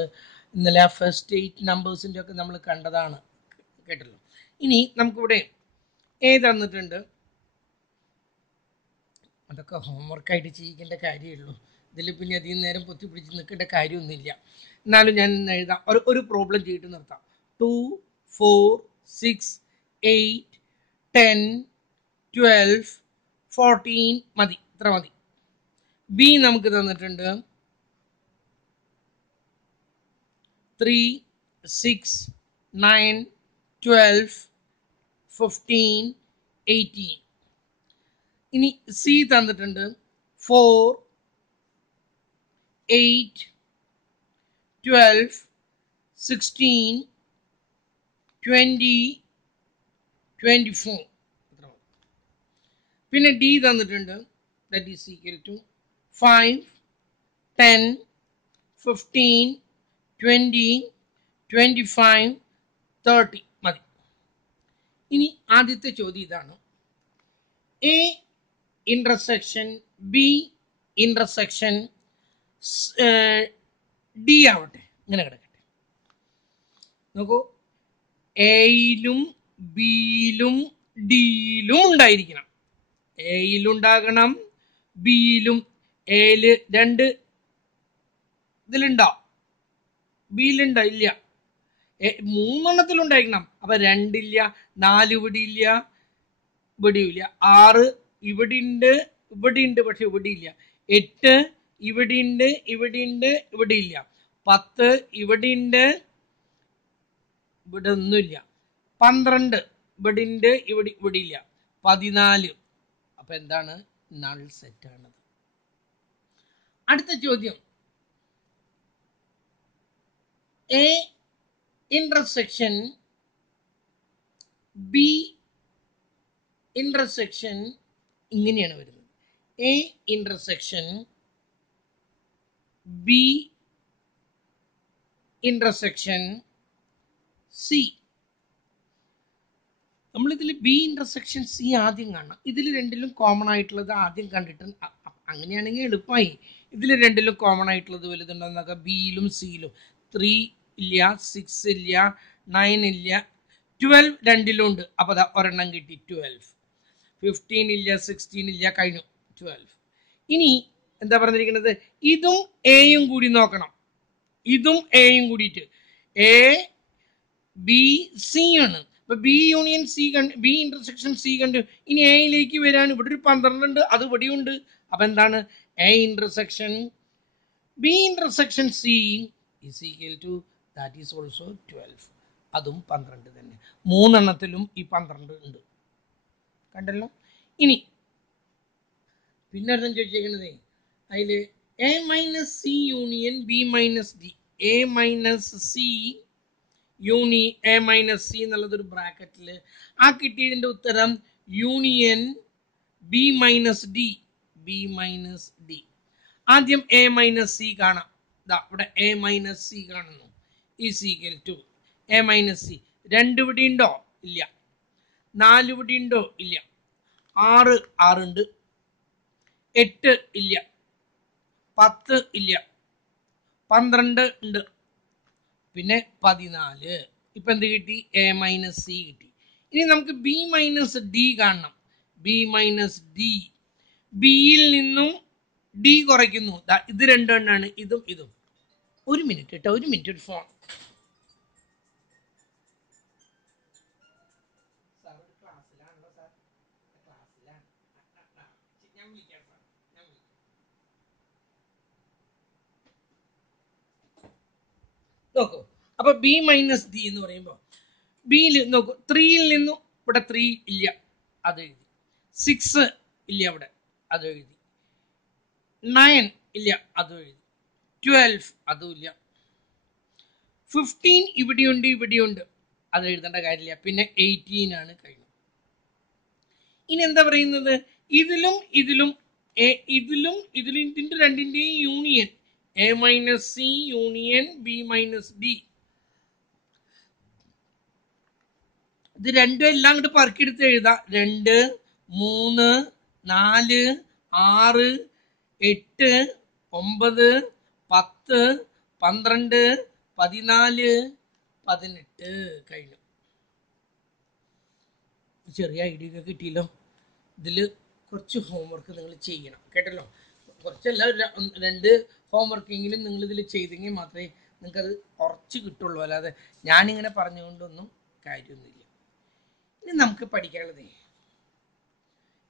ഇന്നലെ ആ ഫസ്റ്റ് 8 നമ്പേഴ്സിൻ്റെ ഒക്കെ നമ്മൾ കണ്ടതാണ്, കേട്ടല്ലോ. ഇനി നമുക്കിവിടെ എ തന്നിട്ടുണ്ട്. അതൊക്കെ ഹോംവർക്കായിട്ട് ചെയ്യിക്കേണ്ട കാര്യമുള്ളൂ. ഇതിൽ പിന്നെ അധികം നേരം പൊത്തിപ്പിടിച്ച് നിൽക്കേണ്ട കാര്യമൊന്നുമില്ല. എന്നാലും ഞാൻ എഴുതാം. ഒരു പ്രോബ്ലം ചെയ്തിട്ട് നിർത്താം. 2 4 6 8 10 12 14 മതി, ഇത്ര മതി. ബി നമുക്ക് തന്നിട്ടുണ്ട് 3 6 9 12 15 18. ഇനി സി തന്നിട്ടുണ്ട് 4 8 12 16 20 24. പിന്നെ ഡി തന്നിട്ടുണ്ട്, ദാറ്റ് ഈസ് ഈക്വൽ ടു 5 10 15 20 25 30 മതി. ഇനി ആദ്യത്തെ ചോദ്യം ഇതാണ്. A intersection B intersection D ആവട്ടെ, ഇങ്ങനെ കിടക്കട്ടെ. നോക്കൂ, എയിലും ബിയിലും ഡിയിലും ഉണ്ടായിരിക്കണം. എയിലുണ്ടാകണം, ബിയിലും. എയില് 2 ഇതിലുണ്ടോ? ബിയിലുണ്ടോ? ഇല്ല. 3 എണ്ണത്തിലുണ്ടായിരിക്കണം. അപ്പൊ 2 ഇല്ല, 4 ഇവിടെ ഇല്ല, ഇവിടെ ഇല്ല. 6 ഇവിടെ ഉണ്ട്, ഇവിടെ ഉണ്ട്, പക്ഷെ ഇവിടെ ഇല്ല. 8 ഇവിടെ ഉണ്ട്, ഇവിടെ ഉണ്ട്, ഇവിടെ ഇല്ല. 10 ഇവിടെ ഉണ്ട്, ഇവിടെ ഒന്നുമില്ല. 12 ഇവിടെ ഉണ്ട്, ഇവിടെ ഇല്ല. 14. അപ്പൊ എന്താണ്? നൾ സെറ്റ് ആണത്. അടുത്ത ചോദ്യം, എ ഇന്റർസെക്ഷൻ ബി ഇന്റർസെക്ഷൻ ഇങ്ങനെയാണ് വരുന്നത്. A intersection B intersection C. നമ്മളിതിൽ ബി ഇന്റർസെക്ഷൻ സി ആദ്യം കാണണം. ഇതിൽ രണ്ടിലും കോമൺ ആയിട്ടുള്ളത് ആദ്യം കണ്ടിട്ട് അങ്ങനെയാണെങ്കിൽ എളുപ്പമായി. ഇതിൽ രണ്ടിലും കോമൺ ആയിട്ടുള്ളത് വലുതുണ്ടെന്നൊക്കെ ബിയിലും സിയിലും. 3 ഇല്ല, 6 ഇല്ല, 9 ഇല്ല, 12 രണ്ടിലും ഉണ്ട്. അപ്പോൾ അതാ ഒരെണ്ണം കിട്ടി, 12. 15 ഇല്ല, 16 ഇല്ല, കഴിഞ്ഞു, 12. ഇനി എന്താ പറഞ്ഞിരിക്കുന്നത്? ഇതും എയും കൂടി നോക്കണം. ഇതും എയും കൂടിയിട്ട് എ ബി സി ആണ്. ഇപ്പൊ ബി യൂണിയൻ സി കണ്ട്, ബി ഇന്റർസെക്ഷൻ സി കണ്ടു. ഇനി എയിലേക്ക് വരാൻ ഇവിടെ ഒരു 12 ഉണ്ട്, അത് ഇവിടെ ഉണ്ട്. അപ്പൊ എന്താണ് A intersection B intersection C is equal to that is also 12. അതും 12 തന്നെ. മൂന്നെണ്ണത്തിലും ഈ 12 ഉണ്ട്. കണ്ടല്ലോ. ഇനി പിന്നെ അർത്ഥം ചോദിച്ചേക്കുന്നത് അതിൽ A minus C union B minus D. A minus C union A minus C എന്നുള്ളതൊരു ബ്രാക്കറ്റിൽ ആ കിട്ടിയതിൻ്റെ ഉത്തരം union B minus D. B minus D. ആദ്യം എ മൈനസ് സി കാണാം. ഇവിടെ എ മൈനസ് സി കാണുന്നു. Is equal to A minus C. 2 ഇവിടെ ഉണ്ടോ? ഇല്ല. 4 ഇവിടെ ഉണ്ടോ? ഇല്ല. 6 ഉണ്ട്. 8 ഇല്ല. 10 ഇല്ല. 12 ഉണ്ട്. പിന്നെ 14. ഇപ്പൊ എന്ത് കിട്ടി? എ മൈനസ് സി കിട്ടി. ഇനി നമുക്ക് ബി മൈനസ് ഡി കാണണം. B minus D. ബിയിൽ നിന്നും ഡി കുറയ്ക്കുന്നു. ഇത് 2 എണ്ണാണ്. ഇതും ഇതും. ഒരു മിനിറ്റ് കേട്ടോ, ഒരു മിനിറ്റ്. ഒരു ഫോൺ. നോക്കൂ. അപ്പൊ ബി മൈനസ് ഡി എന്ന് പറയുമ്പോൾ ബിയിൽ നോക്കൂ, 3യിൽ നിന്നും ഇവിടെ 3 ഇല്ല, അത് എഴുതി. 6 ഇല്ല അവിടെ, അത് എഴുതി. 9 ഇല്ല, അതും എഴുതി. 12 അതും ഇല്ല. 15 ഇവിടെയുണ്ട്, ഇവിടെയുണ്ട്, അത് എഴുതേണ്ട കാര്യമില്ല. പിന്നെ 18 ആണ് കഴിഞ്ഞു. ഇനി എന്താ പറയുന്നത്? ഇതിലും ഇതിലും ഇതിലും ഇതിന്റെ രണ്ടിന്റെയും union A minus C union B minus D. ഇത് രണ്ടും എല്ലാം കൂടെ പറക്കിയെടുത്ത് എഴുതാം. 2, 3, 4, 6, 8, 9, 10, 12, 14, 18 കഴിഞ്ഞു. ചെറിയ ഐഡിയ ഒക്കെ കിട്ടിയല്ലോ. ഇതിൽ കുറച്ച് ഹോംവർക്ക് നിങ്ങൾ ചെയ്യണം കേട്ടല്ലോ. കുറച്ചല്ല, 2 ഹോംവർക്കെങ്കിലും നിങ്ങൾ ഇതിൽ ചെയ്തെങ്കിൽ മാത്രമേ നിങ്ങൾക്കത് ഉറച്ച് കിട്ടുള്ളൂ. അല്ലാതെ ഞാനിങ്ങനെ പറഞ്ഞുകൊണ്ടൊന്നും കാര്യമൊന്നുമില്ല. ഇനി നമുക്ക് പഠിക്കാനുള്ളത്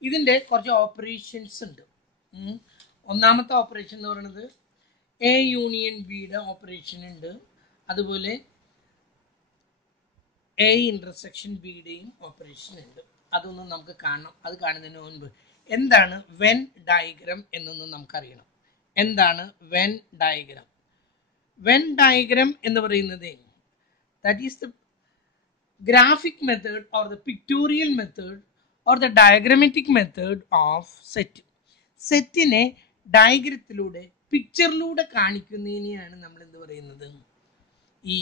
ഇതിൻ്റെ കുറച്ച് ഓപ്പറേഷൻസ് ഉണ്ട്. ഒന്നാമത്തെ ഓപ്പറേഷൻ എന്ന് പറയുന്നത് എ യൂണിയൻ ബിയുടെ ഓപ്പറേഷൻ ഉണ്ട്. അതുപോലെ എ ഇന്റർസെക്ഷൻ ബിയുടെയും ഓപ്പറേഷൻ ഉണ്ട്. അതൊന്നും നമുക്ക് കാണണം. അത് കാണുന്നതിന് മുൻപ് എന്താണ് വെൻ ഡയഗ്രാം എന്നൊന്നും നമുക്കറിയണം. എന്താണ് വെൻ ഡയഗ്രാം? വെൻ ഡയഗ്രാം എന്ന് പറയുന്നത് that is the graphic method or the pictorial method or the diagrammatic method of set. സെറ്റിനെ ഡയഗ്രത്തിലൂടെ, പിക്ചറിലൂടെ കാണിക്കുന്നതിനെയാണ് നമ്മൾ എന്ത് പറയുന്നത്? ഈ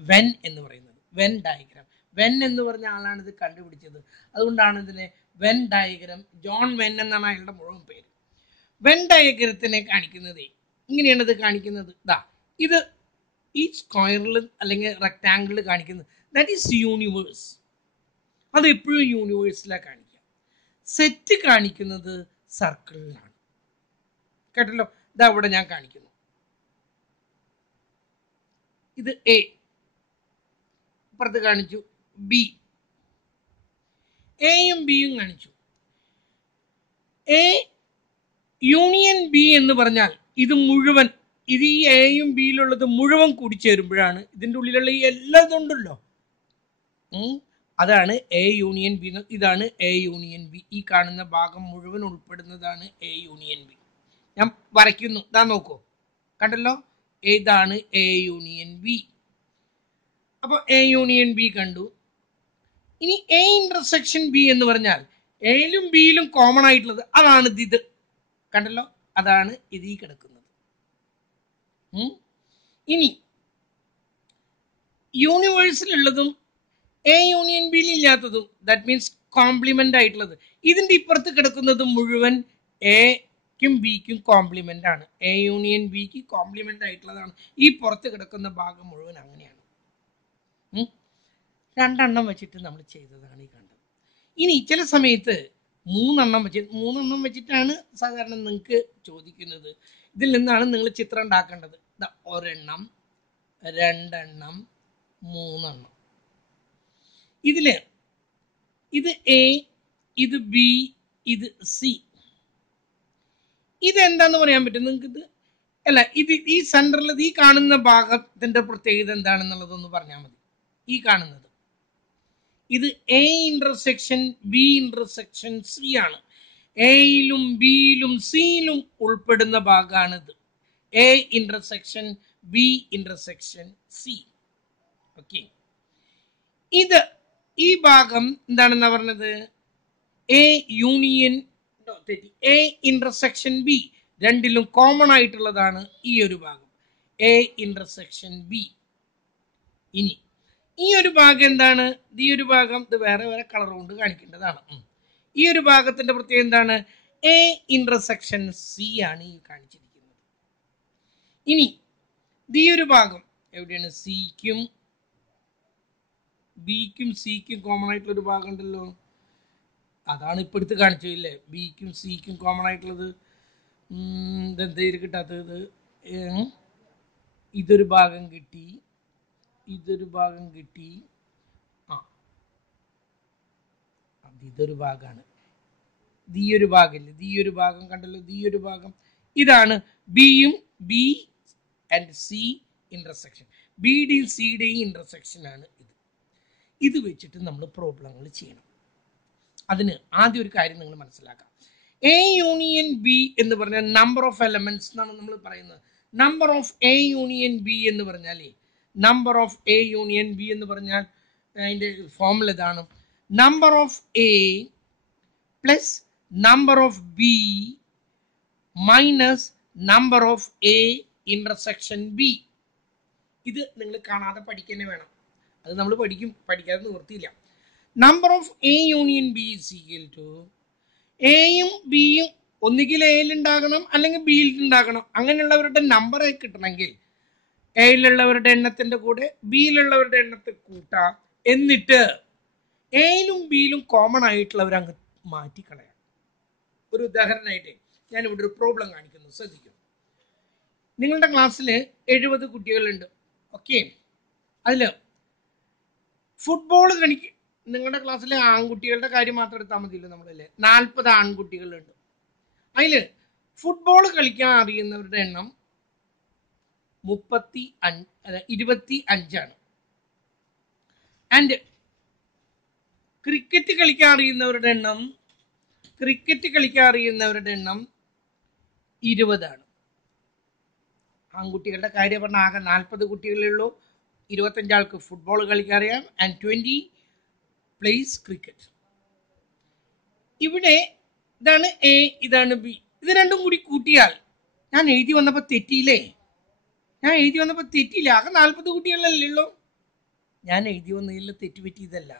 വെൻ എന്ന് പറയുന്നത്. When diagram. വെൻ എന്ന് പറഞ്ഞ ആളാണ് ഇത് കണ്ടുപിടിച്ചത്. അതുകൊണ്ടാണ് ഇതിനെ വെൻ ഡയഗ്രാം, ജോൺ വെൻ എന്നാണ് അയാളുടെ മുഴുവൻ പേര്. വെൻ ഡയഗ്രത്തിനെ കാണിക്കുന്നത് ഇങ്ങനെയാണ്. ഇത് കാണിക്കുന്നത് ഇത് ഈ സ്ക്വയറിൽ അല്ലെങ്കിൽ റെക്ടാങ്കിളിൽ കാണിക്കുന്നത് ദാറ്റ് ഈസ് യൂണിവേഴ്സ്. അത് എപ്പോഴും യൂണിവേഴ്സിലാണ് കാണിക്കുക. സെറ്റ് കാണിക്കുന്നത് സർക്കിളിലാണ്. കേട്ടല്ലോ. ഇതാ ഇവിടെ ഞാൻ കാണിക്കുന്നു. ഇത് എ, ഇപ്പുറത്ത് കാണിച്ചു ബി. എയും ബിയും കാണിച്ചു. എ യൂണിയൻ ബി എന്ന് പറഞ്ഞാൽ ഇത് മുഴുവൻ, ഇത് ഈ എയും ബിയിലുള്ളത് മുഴുവൻ കൂടി ചേരുമ്പോഴാണ് ഇതിൻ്റെ ഉള്ളിലുള്ള ഈ എല്ലാം ഉണ്ടല്ലോ, അതാണ് എ യൂണിയൻ ബി. ഇതാണ് എ യൂണിയൻ ബി. ഈ കാണുന്ന ഭാഗം മുഴുവൻ ഉൾപ്പെടുന്നതാണ് എ യൂണിയൻ ബി. ഞാൻ വരയ്ക്കുന്നു. ഇതാ നോക്കൂ, കണ്ടല്ലോ. ഇതാണ് എ യൂണിയൻ ബി. അപ്പോൾ എ യൂണിയൻ ബി കണ്ടു. ഇനി എ ഇന്റർസെക്ഷൻ ബി എന്ന് പറഞ്ഞാൽ എയിലും ബിയിലും കോമൺ ആയിട്ടുള്ളത് അതാണ് ഇത്. കണ്ടല്ലോ, അതാണ് ഇതിൽ കിടക്കുന്നത്. ഇനി യൂണിവേഴ്സിലുള്ളതും എ യൂണിയൻ ബിയിൽ ഇല്ലാത്തതും, ദാറ്റ് മീൻസ് കോംപ്ലിമെന്റ് ആയിട്ടുള്ളത്, ഇതിന്റെ ഇപ്പുറത്ത് കിടക്കുന്നത് മുഴുവൻ എക്കും ബിക്കും കോംപ്ലിമെന്റ് ആണ്. എ യൂണിയൻ ബിക്ക് കോംപ്ലിമെന്റ് ആയിട്ടുള്ളതാണ് ഈ പുറത്ത് കിടക്കുന്ന ഭാഗം മുഴുവൻ. അങ്ങനെയാണ്. 2 എണ്ണം വെച്ചിട്ട് നമ്മൾ ചെയ്തതാണ് ഈ കണ്ടത്. ഇനി ചില സമയത്ത് 3 എണ്ണം വെച്ചിട്ടാണ് സാധാരണ നിങ്ങൾക്ക് ചോദിക്കുന്നത്. ഇതിൽ നിന്നാണ് നിങ്ങൾ ചിത്രം ഉണ്ടാക്കേണ്ടത്. 1 എണ്ണം, 2 എണ്ണം, 3 എണ്ണം. ഇതില് ഇത് എ, ഇത് ബി, ഇത് സി. ഇതെന്താന്ന് പറയാൻ പറ്റും നിങ്ങൾക്ക്? ഇത് അല്ല, ഇത് ഈ സെന്ററിൽ ഈ കാണുന്ന ഭാഗത്തിന്റെ പ്രത്യേകത എന്താണെന്നുള്ളതൊന്ന് പറഞ്ഞാൽ മതി. ഈ കാണുന്നത് ഇത് A intersection B intersection C ആണ്. എയിലും ബിയിലും സിയിലും ഉൾപ്പെടുന്ന ഭാഗമാണിത്. A intersection B intersection C. Okay, ഇത് ഈ ഭാഗം എന്താണെന്നാ പറഞ്ഞത്? A union A intersection B, രണ്ടിലും കോമൺ ആയിട്ടുള്ളതാണ് ഈ ഒരു ഭാഗം, എ ഇന്റർസെക്ഷൻ ബി. ഇനി ഈ ഒരു ഭാഗം എന്താണ്? ഈ ഒരു ഭാഗം ഇത് വേറെ വേറെ കളർ കൊണ്ട് കാണിക്കേണ്ടതാണ്. ഈ ഒരു ഭാഗത്തിന്റെ പ്രത്യേകത എന്താണ്? എ ഇന്റർസെക്ഷൻ സി ആണ് ഈ കാണിച്ചിരിക്കുന്നത്. ഇനി ഈ ഒരു ഭാഗം എവിടെയാണ്? സിക്കും ബിക്കും സിക്കും കോമൺ ആയിട്ടുള്ള ഒരു ഭാഗം ഉണ്ടല്ലോ, അതാണ് ഇപ്പൊ എടുത്ത് കാണിച്ചില്ലേ. ബിക്കും സിക്കും കോമൺ ആയിട്ടുള്ളത് ഇതെന്തായാലും കിട്ടാത്തത്? ഇതൊരു ഭാഗം കിട്ടി, ഇതൊരു ഭാഗം കിട്ടി, ഇതൊരു ഭാഗമാണ്. ഈ ഒരു ഭാഗമില്ല, ഈ ഒരു ഭാഗം കണ്ടല്ലോ, ഈ ഒരു ഭാഗം ഇതാണ് ബിയും ബി ആൻഡ് സി ഇന്റർസെക്ഷൻ, ബിയുടെയും സിയുടെയും ഇന്റർസെക്ഷൻ ആണ് ഇത്. ഇത് വെച്ചിട്ട് നമ്മൾ പ്രോബ്ലങ്ങൾ ചെയ്യണം. അതിന് ആദ്യം ഒരു കാര്യം നിങ്ങൾ മനസ്സിലാക്കാം. എ യൂണിയൻ ബി എന്ന് പറഞ്ഞാൽ നമ്പർ ഓഫ് എലമെന്റ്സ് എന്നാണ് നമ്മൾ പറയുന്നത്. Number of A union B എന്ന് പറഞ്ഞാലേ, number of A union B എന്ന് പറഞ്ഞാൽ അതിന്റെ ഫോർമുല ഇതാണ്: number of A plus number of B minus number of A intersection B. ഇത് നിങ്ങൾ കാണാതെ പഠിക്കാൻ വേണം. അത് നമ്മൾ പഠിക്കാതെ നിവൃത്തിയില്ല. Number of A union B is equal to എയും ബിയും ഒന്നുകിൽ എയിൽ ഉണ്ടാകണം അല്ലെങ്കിൽ ബിയിൽ ഉണ്ടാകണം. അങ്ങനെയുള്ളവരുടെ നമ്പർ കിട്ടണമെങ്കിൽ എയിലുള്ളവരുടെ എണ്ണത്തിന്റെ കൂടെ ബിയിലുള്ളവരുടെ എണ്ണത്തെ കൂട്ടാം, എന്നിട്ട് എയിലും ബിയിലും കോമൺ ആയിട്ടുള്ളവർ അങ്ങ് മാറ്റിക്കളയാം. ഒരു ഉദാഹരണമായിട്ട് ഞാൻ ഇവിടെ ഒരു പ്രോബ്ലം കാണിക്കുന്നു, ശ്രദ്ധിക്കും. നിങ്ങളുടെ ക്ലാസ്സിൽ 70 കുട്ടികളുണ്ട്. ഓക്കെ, അതില് ഫുട്ബോൾ നിങ്ങളുടെ ക്ലാസ്സിലെ ആൺകുട്ടികളുടെ കാര്യം മാത്രം എടുത്താൽ മതിയല്ലോ. നമ്മളല്ലേ 40 ആൺകുട്ടികളുണ്ട്. അതില് ഫുട്ബോൾ കളിക്കാൻ അറിയുന്നവരുടെ എണ്ണം 25 ആണ്. ആൻഡ് ക്രിക്കറ്റ് കളിക്കാൻ അറിയുന്നവരുടെ എണ്ണം 20 ആണ്. ആൺകുട്ടികളുടെ കാര്യം പറഞ്ഞാൽ ആകെ 40 കുട്ടികളേ ഉള്ളൂ. 25 ആൾക്ക് ഫുട്ബോൾ കളിക്കാൻ അറിയാം ആൻഡ് 20 പ്ലേസ് ക്രിക്കറ്റ്. ഇവിടെ ഇതാണ് എ, ഇതാണ് ബി. ഇത് രണ്ടും കൂടി കൂട്ടിയാൽ ഞാൻ എഴുതി വന്നപ്പോൾ തെറ്റിയില്ലേ? ആകെ 40 കുട്ടികളല്ലേ ഉള്ളൂ. ഞാൻ എഴുതി വന്നതിൽ തെറ്റ് പറ്റിയതല്ല.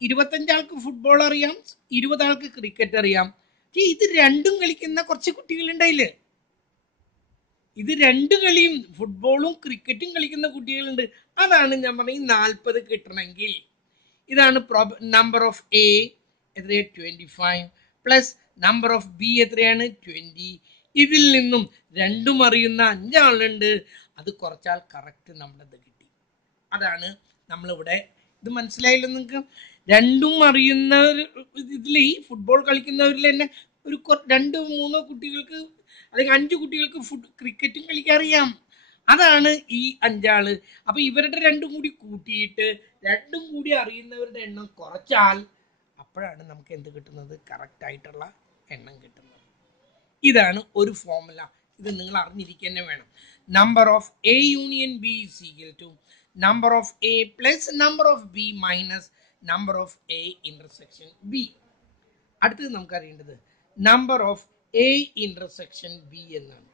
25 ആൾക്ക് ഫുട്ബോൾ അറിയാം, 20 ആൾക്ക് ക്രിക്കറ്റ് അറിയാം. ഇത് രണ്ടും കളിക്കുന്ന കുറച്ച് കുട്ടികളുണ്ടായില്ലേ? ഇത് രണ്ട് കളിയും ഫുട്ബോളും ക്രിക്കറ്റും കളിക്കുന്ന കുട്ടികളുണ്ട്. അതാണ് ഞാൻ പറഞ്ഞത്, 40 കിട്ടണമെങ്കിൽ ഇതാണ് നമ്പർ ഓഫ് എ എത്രയാണ്? 25 പ്ലസ് നമ്പർ ഓഫ് ബി എത്രയാണ്? 20. ഇതിൽ നിന്നും രണ്ടും അറിയുന്ന 5 ആളുണ്ട്. അത് കുറച്ചാൽ കറക്റ്റ് നമ്മളത് കിട്ടി. അതാണ് നമ്മളിവിടെ. ഇത് മനസ്സിലായില്ലോ നിങ്ങൾക്ക്? രണ്ടും അറിയുന്നവർ ഇതിൽ ഈ ഫുട്ബോൾ കളിക്കുന്നവരിൽ തന്നെ ഒരു 2-3 കുട്ടികൾക്ക് അല്ലെങ്കിൽ 5 കുട്ടികൾക്ക് ക്രിക്കറ്റും കളിക്കാൻ അറിയാം. അതാണ് ഈ 5 ആള്. അപ്പൊ ഇവരുടെ രണ്ടും കൂടി കൂട്ടിയിട്ട് രണ്ടും കൂടി അറിയുന്നവരുടെ എണ്ണം കുറച്ചാൽ അപ്പോഴാണ് നമുക്ക് എന്ത് കിട്ടുന്നത്? കറക്റ്റ് ആയിട്ടുള്ള എണ്ണം കിട്ടുന്നത്. ഇതാണ് ഒരു ഫോർമുല. ഇത് നിങ്ങൾ അറിഞ്ഞിരിക്കുക തന്നെ വേണം. Number of A union B is equal to number of A plus number of B minus number of A intersection B. അടുത്തത് നമുക്ക് അറിയേണ്ടത് number of A intersection B എന്നാണ്.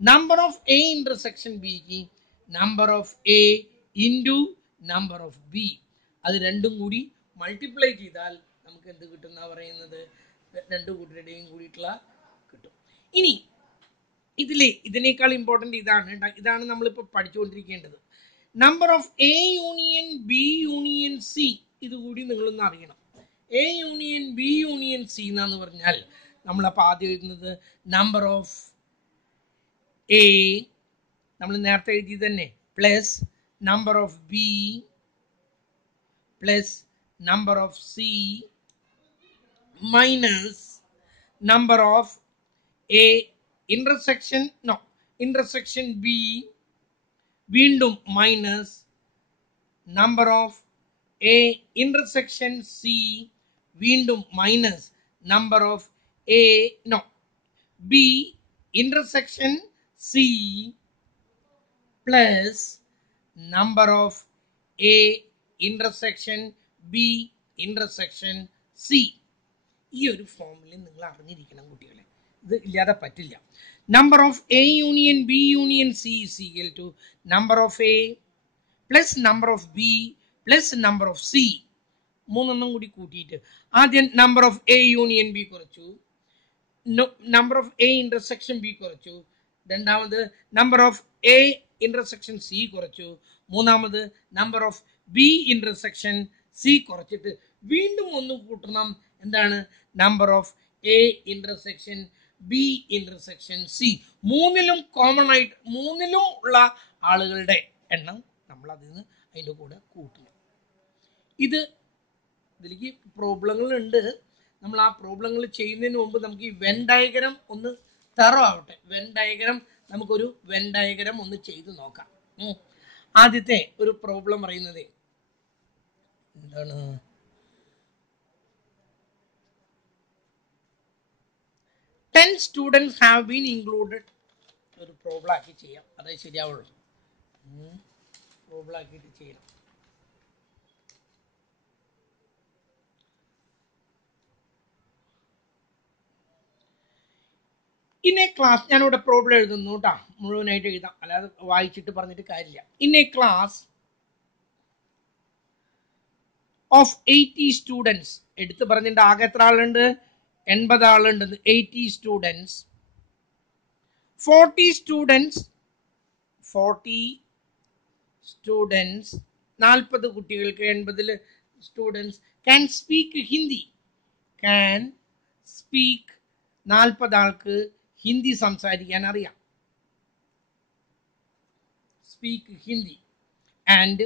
നമ്പർ ഓഫ് എ ഇന്റർസെക്ഷൻ ബിക്ക് number of A into number of B, അത് രണ്ടും കൂടി multiply ചെയ്താൽ നമുക്ക് എന്ത് കിട്ടുന്ന പറയുന്നത്? രണ്ടു കൂട്ടരുടെയും കൂടിയിട്ടുള്ള കിട്ടും. ഇനി ഇതിനേക്കാൾ ഇമ്പോർട്ടൻ്റ് ഇതാണ് നമ്മളിപ്പോൾ പഠിച്ചുകൊണ്ടിരിക്കേണ്ടത്. Number of A union B union C, ഇതുകൂടി നിങ്ങളൊന്ന് അറിയണം. A union B union C എന്നാന്ന് പറഞ്ഞാൽ നമ്മളപ്പോൾ ആദ്യം എഴുതുന്നത് നമ്പർ ഓഫ് എ, നമ്മൾ നേരത്തെ എഴുതിയത് തന്നെ, plus number of B plus number of C minus number of A intersection B വീണ്ടും minus number of A intersection C വീണ്ടും minus number of B intersection C plus number of A intersection B intersection C. ഈ ഒരു ഫോമിൽ നിങ്ങൾ അറിഞ്ഞിരിക്കണം കുട്ടികളെ, ഇത് ഇല്ലാതെ പറ്റില്ല. Number of A union B union C is equal to number of A plus number of B plus number of C. മൂന്നെണ്ണം കൂടി കൂട്ടിയിട്ട് ആദ്യം number of A union B കുറച്ചു, number of A intersection B കുറച്ചു, രണ്ടാമത് number of A intersection C കുറച്ചു, മൂന്നാമത് number of B intersection C കുറച്ചിട്ട് വീണ്ടും ഒന്ന് കൂട്ടണം. എന്താണ്? Number of A intersection B intersection C. മൂന്നിലും കോമൺ ആയിട്ട് മൂന്നിലും ഉള്ള ആളുകളുടെ എണ്ണം നമ്മൾ അതിൻ്റെ കൂടെ കൂട്ടണം. ഇതിലേക്ക് പ്രോബ്ലങ്ങൾ ഉണ്ട്. നമ്മൾ ആ പ്രോബ്ലങ്ങൾ ചെയ്യുന്നതിന് മുമ്പ് നമുക്ക് ഈ വെൻ ഡയഗ്രം ഒന്ന് തറവാവട്ടെ. നമുക്കൊരു വെൻ ഡയഗ്രം ഒന്ന് ചെയ്ത് നോക്കാം. ആദ്യത്തെ ഒരു പ്രോബ്ലം പറയുന്നത് എന്താണ്? 10 students have been included. ഒരു പ്രോബ്ലം ആക്കി ചെയ്യാം, അതേ ശരിയാവുള്ളൂ. പ്രോബ്ലം ആക്കിയിട്ട് ചെയ്യാം. ഇൻ എ ക്ലാസ്, ഞാനിവിടെ പ്രോബ്ലം എഴുതുന്നു കേട്ടോ, മുഴുവനായിട്ട് എഴുതാം, അല്ലാതെ വായിച്ചിട്ട് പറഞ്ഞിട്ട് കാര്യമില്ല. In A class of 80 students, എടുത്ത് പറഞ്ഞിട്ട് ആകെ എത്ര ആളുണ്ട്? 80 ആളുണ്ട്. 80 സ്റ്റുഡൻസ്, 40 സ്റ്റുഡൻസ് 40 കുട്ടികൾക്ക് 80 സ്റ്റുഡൻസ് ക്യാൻ സ്പീക്ക് ഹിന്ദി. 40 ആൾക്ക് ഹിന്ദി സംസാരിക്കാൻ അറിയാം. സ്പീക്ക് ഹിന്ദി. ആൻഡ്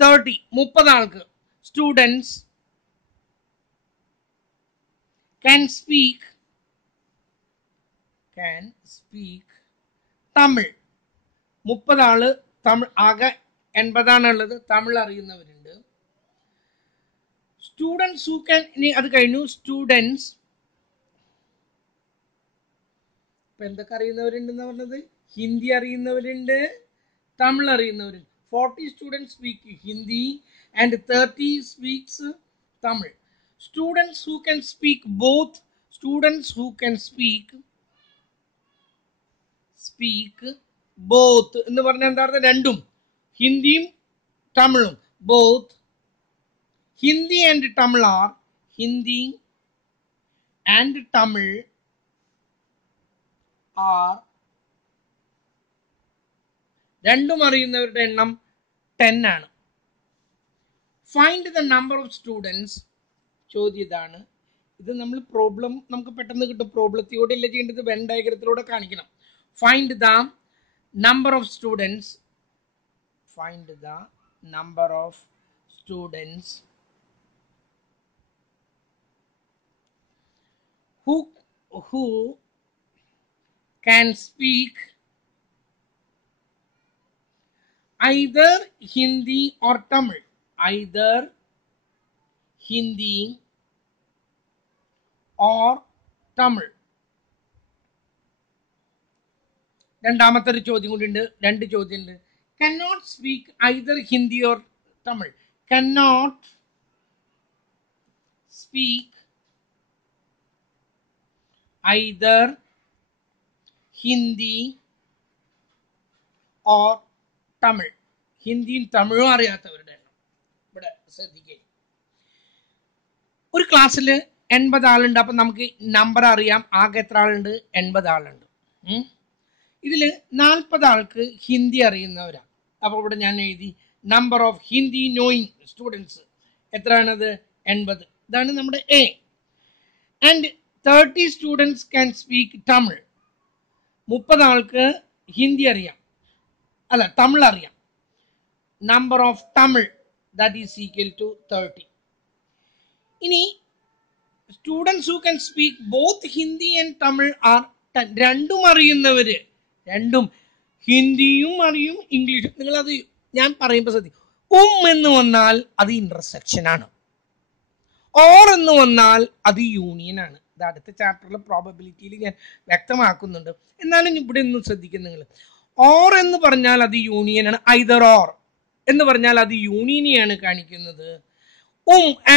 30 ആൾക്ക് സ്റ്റുഡൻസ് can speak തമിഴ്. 30 ആള് തമിഴ്, ആകെ 80 ആണുള്ളത്, തമിഴ് അറിയുന്നവരുണ്ട്. സ്റ്റുഡൻസ് ഹു ക്യാൻ, ഇനി അത് കഴിഞ്ഞു. സ്റ്റുഡൻസ് ഇപ്പൊ എന്തൊക്കെ അറിയുന്നവരുണ്ടെന്ന് പറഞ്ഞത്? ഹിന്ദി അറിയുന്നവരുണ്ട്, തമിഴ് അറിയുന്നവരുണ്ട്. 40 students speak Hindi and 30 speaks Tamil. Students who can speak both എന്ന് പറഞ്ഞാൽ എന്താ? രണ്ടും, ഹിന്ദിയും തമിഴും. both Hindi and Tamil are Hindi and Tamil are രണ്ടും അറിയുന്നവരുടെ എണ്ണം 10 ആണ്. Find the number of students. ചോദ്യം ഇതാണ്. ഇത് നമ്മൾ പ്രോബ്ലം നമുക്ക് പെട്ടെന്ന് കിട്ടും. പ്രോബ്ലത്തിലൂടെ അല്ല ചെയ്യേണ്ടത്, വെൻ ഡയഗ്രത്തിലൂടെ കാണിക്കണം. Find the number of students. who can speak either Hindi or Tamil. രണ്ടാമത്തെ ഒരു ചോദ്യം കൂടി ഉണ്ട്, 2 ചോദ്യം ഉണ്ട്. cannot speak either Hindi or Tamil. cannot speak either Hindi or Tamil. ഹിന്ദിയും തമിഴും അറിയാത്തവരുടെ എണ്ണം ഇവിടെ ശ്രദ്ധിക്കുക. ഒരു ക്ലാസ്സിൽ 80 ആളുണ്ട്. അപ്പം നമുക്ക് നമ്പർ അറിയാം, ആകെ എത്ര ആളുണ്ട്? 80 ആളുണ്ട്. ഇതിൽ 40 ആൾക്ക് ഹിന്ദി അറിയുന്നവരാണ്. അപ്പോൾ ഇവിടെ ഞാൻ എഴുതി number of Hindi knowing students എത്രയാണത്? 80. ഇതാണ് നമ്മുടെ A. And 30 students can speak Tamil. 30 ആൾക്ക് ഹിന്ദി അറിയാം, അല്ല തമിഴ് അറിയാം. Number of Tamil that is equal to 30. ഇനി students who can speak both Hindi and Tamil are 10. രണ്ടും അറിയുന്നവര്, രണ്ടും ഹിന്ദിയും അറിയും ഇംഗ്ലീഷും. നിങ്ങളത് ഞാൻ പറയുമ്പോൾ ശ്രദ്ധിക്കും. എന്ന് വന്നാൽ അത് ഇന്റർസെക്ഷൻ ആണ്, ഓർ എന്ന് വന്നാൽ അത് യൂണിയൻ ആണ്. ഇത് അടുത്ത ചാപ്റ്ററിലെ പ്രോബബിലിറ്റിയിൽ ഞാൻ വ്യക്തമാക്കുന്നുണ്ട്. എന്നാലും ഇവിടെ ഒന്നും ശ്രദ്ധിക്കും നിങ്ങൾ. ഓർ എന്ന് പറഞ്ഞാൽ അത് യൂണിയൻ ആണ്. ഐദർ ഓർ എന്ന് പറഞ്ഞാൽ അത് യൂണിയനെയാണ് കാണിക്കുന്നത്.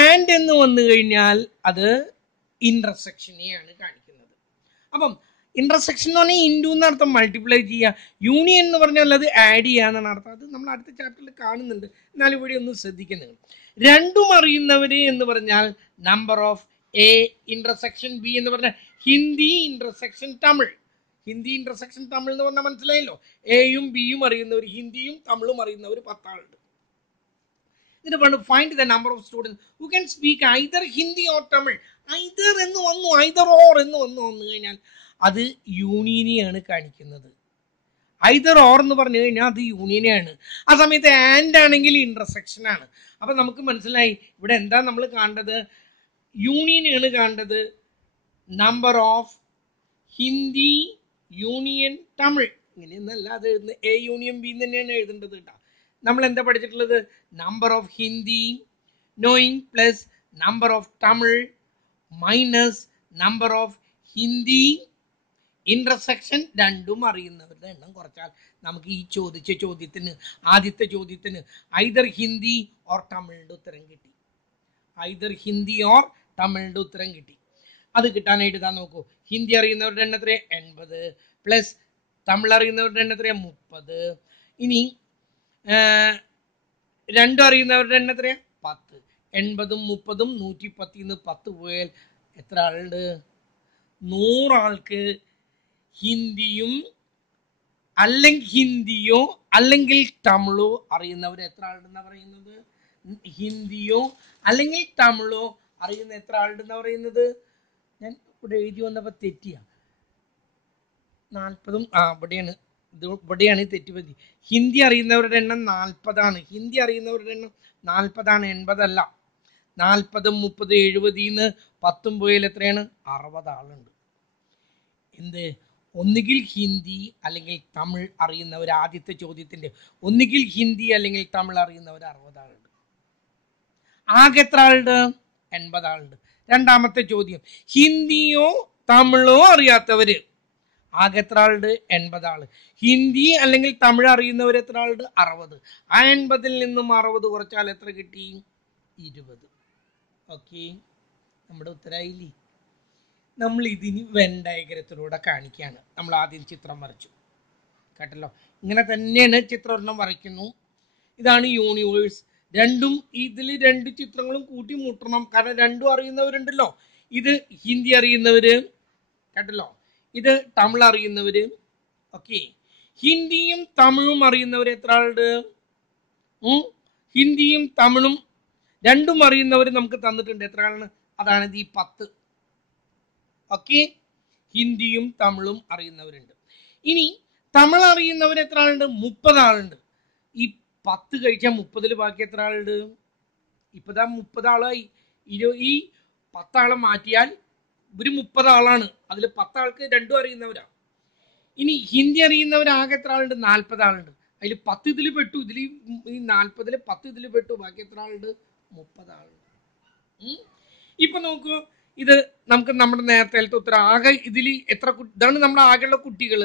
ആൻഡ് എന്ന് വന്നു കഴിഞ്ഞാൽ അത് ഇന്റർസെക്ഷനെയാണ് കാണിക്കുന്നത്. അപ്പം ഇന്റർസെക്ഷൻ എന്ന് പറഞ്ഞാൽ ഇൻഡു എന്നർത്ഥം മൾട്ടിപ്ലൈ ചെയ്യുക, യൂണിയൻ എന്ന് പറഞ്ഞാൽ അത് ആഡ് ചെയ്യാന്നാണ് അർത്ഥം. അത് നമ്മൾ അടുത്ത ചാപ്റ്ററിൽ കാണുന്നുണ്ട്. എന്നാലും ഇവിടെ ഒന്ന് ശ്രദ്ധിക്കുന്നത്, രണ്ടും അറിയുന്നവര് എന്ന് പറഞ്ഞാൽ number of A intersection B എന്ന് പറഞ്ഞാൽ ഹിന്ദി ഇന്റർസെക്ഷൻ തമിഴ്. ഹിന്ദി ഇന്റർസെക്ഷൻ തമിഴ് എന്ന് പറഞ്ഞാൽ മനസ്സിലായല്ലോ. എയും ബിയും അറിയുന്നവർ, ഹിന്ദിയും തമിഴും അറിയുന്നവർ 10 ആളുണ്ട്. ഇതിന് പറഞ്ഞു find the number of students who can speak either Hindi or Tamil. Either എന്ന് വന്നു, ഐദർ ഓർ എന്ന് വന്നു കഴിഞ്ഞാൽ അത് യൂണിയനെയാണ് കാണിക്കുന്നത്. ഐദർ ഓർ എന്ന് പറഞ്ഞു കഴിഞ്ഞാൽ അത് യൂണിയനെയാണ്. ആ സമയത്ത് ആൻഡ് ആണെങ്കിൽ ഇന്റർസെക്ഷൻ ആണ്. അപ്പൊ നമുക്ക് മനസ്സിലായി ഇവിടെ എന്താ നമ്മൾ കാണേണ്ടത്, യൂണിയനാണ് കാണേണ്ടത്. Number of Hindi union Tamil ഇങ്ങനെയൊന്നല്ല അത് എഴുതുന്നത്. എ യൂണിയൻ ബി തന്നെയാണ് എഴുതേണ്ടത് കേട്ടോ. നമ്മൾ എന്താ പഠിച്ചിട്ടുള്ളത്, number of Hindi knowing plus number of Tamil minus number of Hindi intersection രണ്ടും അറിയുന്നവരുടെ എണ്ണം കുറച്ചാൽ നമുക്ക് ഈ ചോദിച്ച ചോദ്യത്തിന്, ആദ്യത്തെ ചോദ്യത്തിന് ഐദർ ഹിന്ദി ഓർ തമിഴിന്റെ ഉത്തരം കിട്ടി. ഐദർ ഹിന്ദി ഓർ തമിഴിന്റെ ഉത്തരം കിട്ടി. അത് കിട്ടാനായിട്ട് ഇതാ നോക്കൂ. ഹിന്ദി അറിയുന്നവരുടെ എണ്ണം എത്രയാ 80 പ്ലസ് തമിഴ് അറിയുന്നവരുടെ എണ്ണം എത്രയാ 30. ഇനി രണ്ടും അറിയുന്നവരുടെ എണ്ണം എത്രയാ 10. 80ഉം 30ഉം 110 10 പോയാൽ എത്ര ആളുണ്ട്? 100 ആൾക്ക് ഹിന്ദിയും അല്ലെങ്കിൽ ഹിന്ദിയോ അല്ലെങ്കിൽ തമിഴോ അറിയുന്നവർ എത്ര ആളുണ്ടെന്നാ പറയുന്നത്? ഹിന്ദിയോ അല്ലെങ്കിൽ തമിഴോ അറിയുന്ന എത്ര ആളുണ്ടെന്നാ പറയുന്നത്? ഞാൻ ഇവിടെ എഴുതി വന്നപ്പോൾ തെറ്റിയ 40ഉം ഇവിടെയാണ് തെറ്റുപറ്റി. ഹിന്ദി അറിയുന്നവരുടെ എണ്ണം 40ആണ്. ഹിന്ദി അറിയുന്നവരുടെ എണ്ണം 40ആണ്, 80 അല്ല. 40, 30, 70 10 പോയാൽ എത്രയാണ്? 60 ആളുണ്ട്. എന്ത്? ഒന്നുകിൽ ഹിന്ദി അല്ലെങ്കിൽ തമിഴ് അറിയുന്നവർ, ആദ്യത്തെ ചോദ്യത്തിന്റെ ഒന്നുകിൽ ഹിന്ദി അല്ലെങ്കിൽ തമിഴ് അറിയുന്നവർ 60 ആളുണ്ട്. ആകെ എത്ര ആളുണ്ട്? 80 ആളുണ്ട്. രണ്ടാമത്തെ ചോദ്യം, ഹിന്ദിയോ തമിഴോ അറിയാത്തവര് ആകെ എത്ര ആളുണ്ട്? 80 ആള്. ഹിന്ദി അല്ലെങ്കിൽ തമിഴ് അറിയുന്നവർ എത്ര ആളുണ്ട്? 60. ആ 80ൽ നിന്നും 60 കുറച്ചാൽ എത്ര കിട്ടി? 20. ഓക്കെ, നമ്മുടെ ഉത്തരായില്ലേ? നമ്മൾ ഇതിന് വെൻ ഡയഗ്രത്തിലൂടെ കാണിക്കുകയാണ്. നമ്മൾ ആദ്യം ചിത്രം വരച്ചു കേട്ടല്ലോ. ഇങ്ങനെ തന്നെയാണ് ചിത്രം വരയ്ക്കുന്നു. ഇതാണ് യൂണിവേഴ്സ്. രണ്ടും ഇതിൽ രണ്ട് ചിത്രങ്ങളും കൂട്ടി മുട്ടണം. കാരണം രണ്ടും അറിയുന്നവരുണ്ടല്ലോ. ഇത് ഹിന്ദി അറിയുന്നവര് കേട്ടല്ലോ, ഇത് തമിഴ് അറിയുന്നവര്. ഓക്കെ, ഹിന്ദിയും തമിഴും അറിയുന്നവർ എത്ര ആളുണ്ട്? ഹിന്ദിയും തമിഴും രണ്ടും അറിയുന്നവർ നമുക്ക് തന്നിട്ടുണ്ട്. എത്ര ആളാണ്? അതാണ് ഈ 10. ഓക്കെ, ഹിന്ദിയും തമിഴും അറിയുന്നവരുണ്ട്. ഇനി തമിഴ് അറിയുന്നവർ എത്ര ആളുണ്ട്? 30 ആളുണ്ട്. ഈ 10 കഴിച്ചാൽ 30ൽ ബാക്കി എത്ര ആളുണ്ട്? ഇപ്പതാ 30 ആളായി. ഈ 10 ആളെ മാറ്റിയാൽ ഒരു 30 ആളാണ്. അതിൽ 10 ആൾക്ക് രണ്ടും അറിയുന്നവരാ. ഇനി ഹിന്ദി അറിയുന്നവർ ആകെ എത്ര ആളുണ്ട്? 40 ആളുണ്ട്. അതിൽ 10 ഇതിൽ പെട്ടു. ഈ 40ൽ 10 ഇതിൽ പെട്ടു. ബാക്കി എത്ര ആളുണ്ട്? 30 ആളുണ്ട്. ഇപ്പൊ നോക്കൂ, ഇത് നമുക്ക് നമ്മുടെ നേരത്തെ ഉത്തരം. ആകെ ഇതിൽ എത്ര ഇതാണ് നമ്മുടെ ആകെയുള്ള കുട്ടികൾ?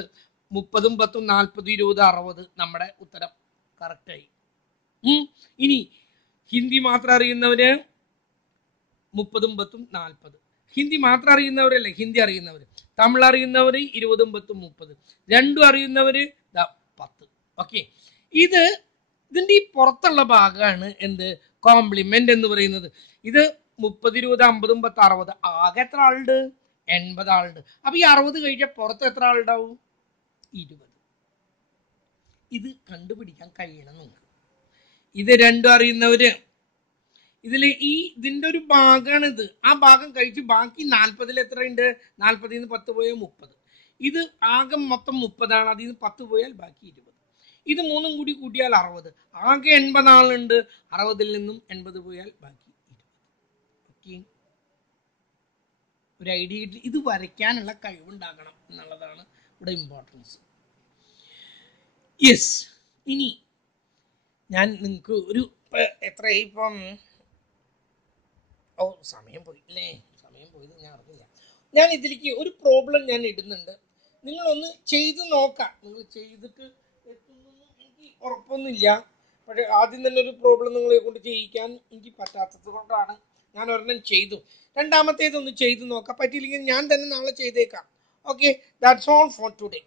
30ഉം 10ഉം 40, 20, 60 നമ്മുടെ ഉത്തരം കറക്റ്റായി. ഇനി ഹിന്ദി മാത്രം അറിയുന്നവര് 30ഉം 10ഉം 40. ഹിന്ദി മാത്രം അറിയുന്നവരല്ലേ, ഹിന്ദി അറിയുന്നവര്. തമിഴ് അറിയുന്നവര് 20ഉം 10ഉം 30. രണ്ടും അറിയുന്നവര് 10. ഓക്കെ, ഇതിന്റെ ഈ പുറത്തുള്ള ഭാഗമാണ് എന്ത്? കോംപ്ലിമെന്റ് എന്ന് പറയുന്നത്. ഇത് 30, 20, 50, 10, 60. ആകെ എത്ര ആളുണ്ട്? 80 ആളുണ്ട്. അപ്പൊ ഈ 60 കഴിച്ചാൽ പുറത്ത് എത്ര ആളുണ്ടാവും? 20. ഇത് കണ്ടുപിടിക്കാൻ കഴിയണം നിങ്ങൾക്ക്. ഇത് രണ്ടും അറിയുന്നവര് ഇതിന്റെ ഒരു ഭാഗമാണ് ഇത്. ആ ഭാഗം കഴിച്ച് ബാക്കി 40ൽ എത്രയുണ്ട്? 40ൽ നിന്ന് 10 പോയാൽ 30. ഇത് ആകെ മൊത്തം 30ആണ്. അതിൽ നിന്ന് 10 പോയാൽ ബാക്കി 20. ഇത് മൂന്നും കൂടി കൂട്ടിയാൽ 60. ആകെ 80 ആളുണ്ട്. 60-ൽ നിന്നും 80 പോയാൽ ബാക്കി 20. ഓക്കെ, ഒരു ഐഡിയ കിട്ടി. ഇത് വരയ്ക്കാനുള്ള കഴിവുണ്ടാകണം എന്നുള്ളതാണ് ഇവിടെ ഇമ്പോർട്ടൻസ്. യെസ്, ഇനി ഞാൻ നിങ്ങൾക്ക് ഒരു എത്രയായി ഇപ്പം? ഓ, സമയം പോയി അല്ലേ? സമയം പോയത് ഞാൻ അറിഞ്ഞില്ല. ഞാൻ ഇതിലേക്ക് ഒരു പ്രോബ്ലം ഞാൻ ഇടുന്നുണ്ട്, നിങ്ങളൊന്ന് ചെയ്ത് നോക്കാം. നിങ്ങൾ ചെയ്തിട്ട് എത്തുന്നൊന്നും എനിക്ക് ഉറപ്പൊന്നുമില്ല. പക്ഷേ ആദ്യം തന്നെ ഒരു പ്രോബ്ലം നിങ്ങളെ കൊണ്ട് ചെയ്യിക്കാൻ എനിക്ക് പറ്റാത്തത് കൊണ്ടാണ് ഞാൻ ഒരെണ്ണം ചെയ്തു. രണ്ടാമത്തേതൊന്ന് ചെയ്തു നോക്കാം. പറ്റിയില്ലെങ്കിൽ ഞാൻ തന്നെ നാളെ ചെയ്തേക്കാം. Okay, that's all for today.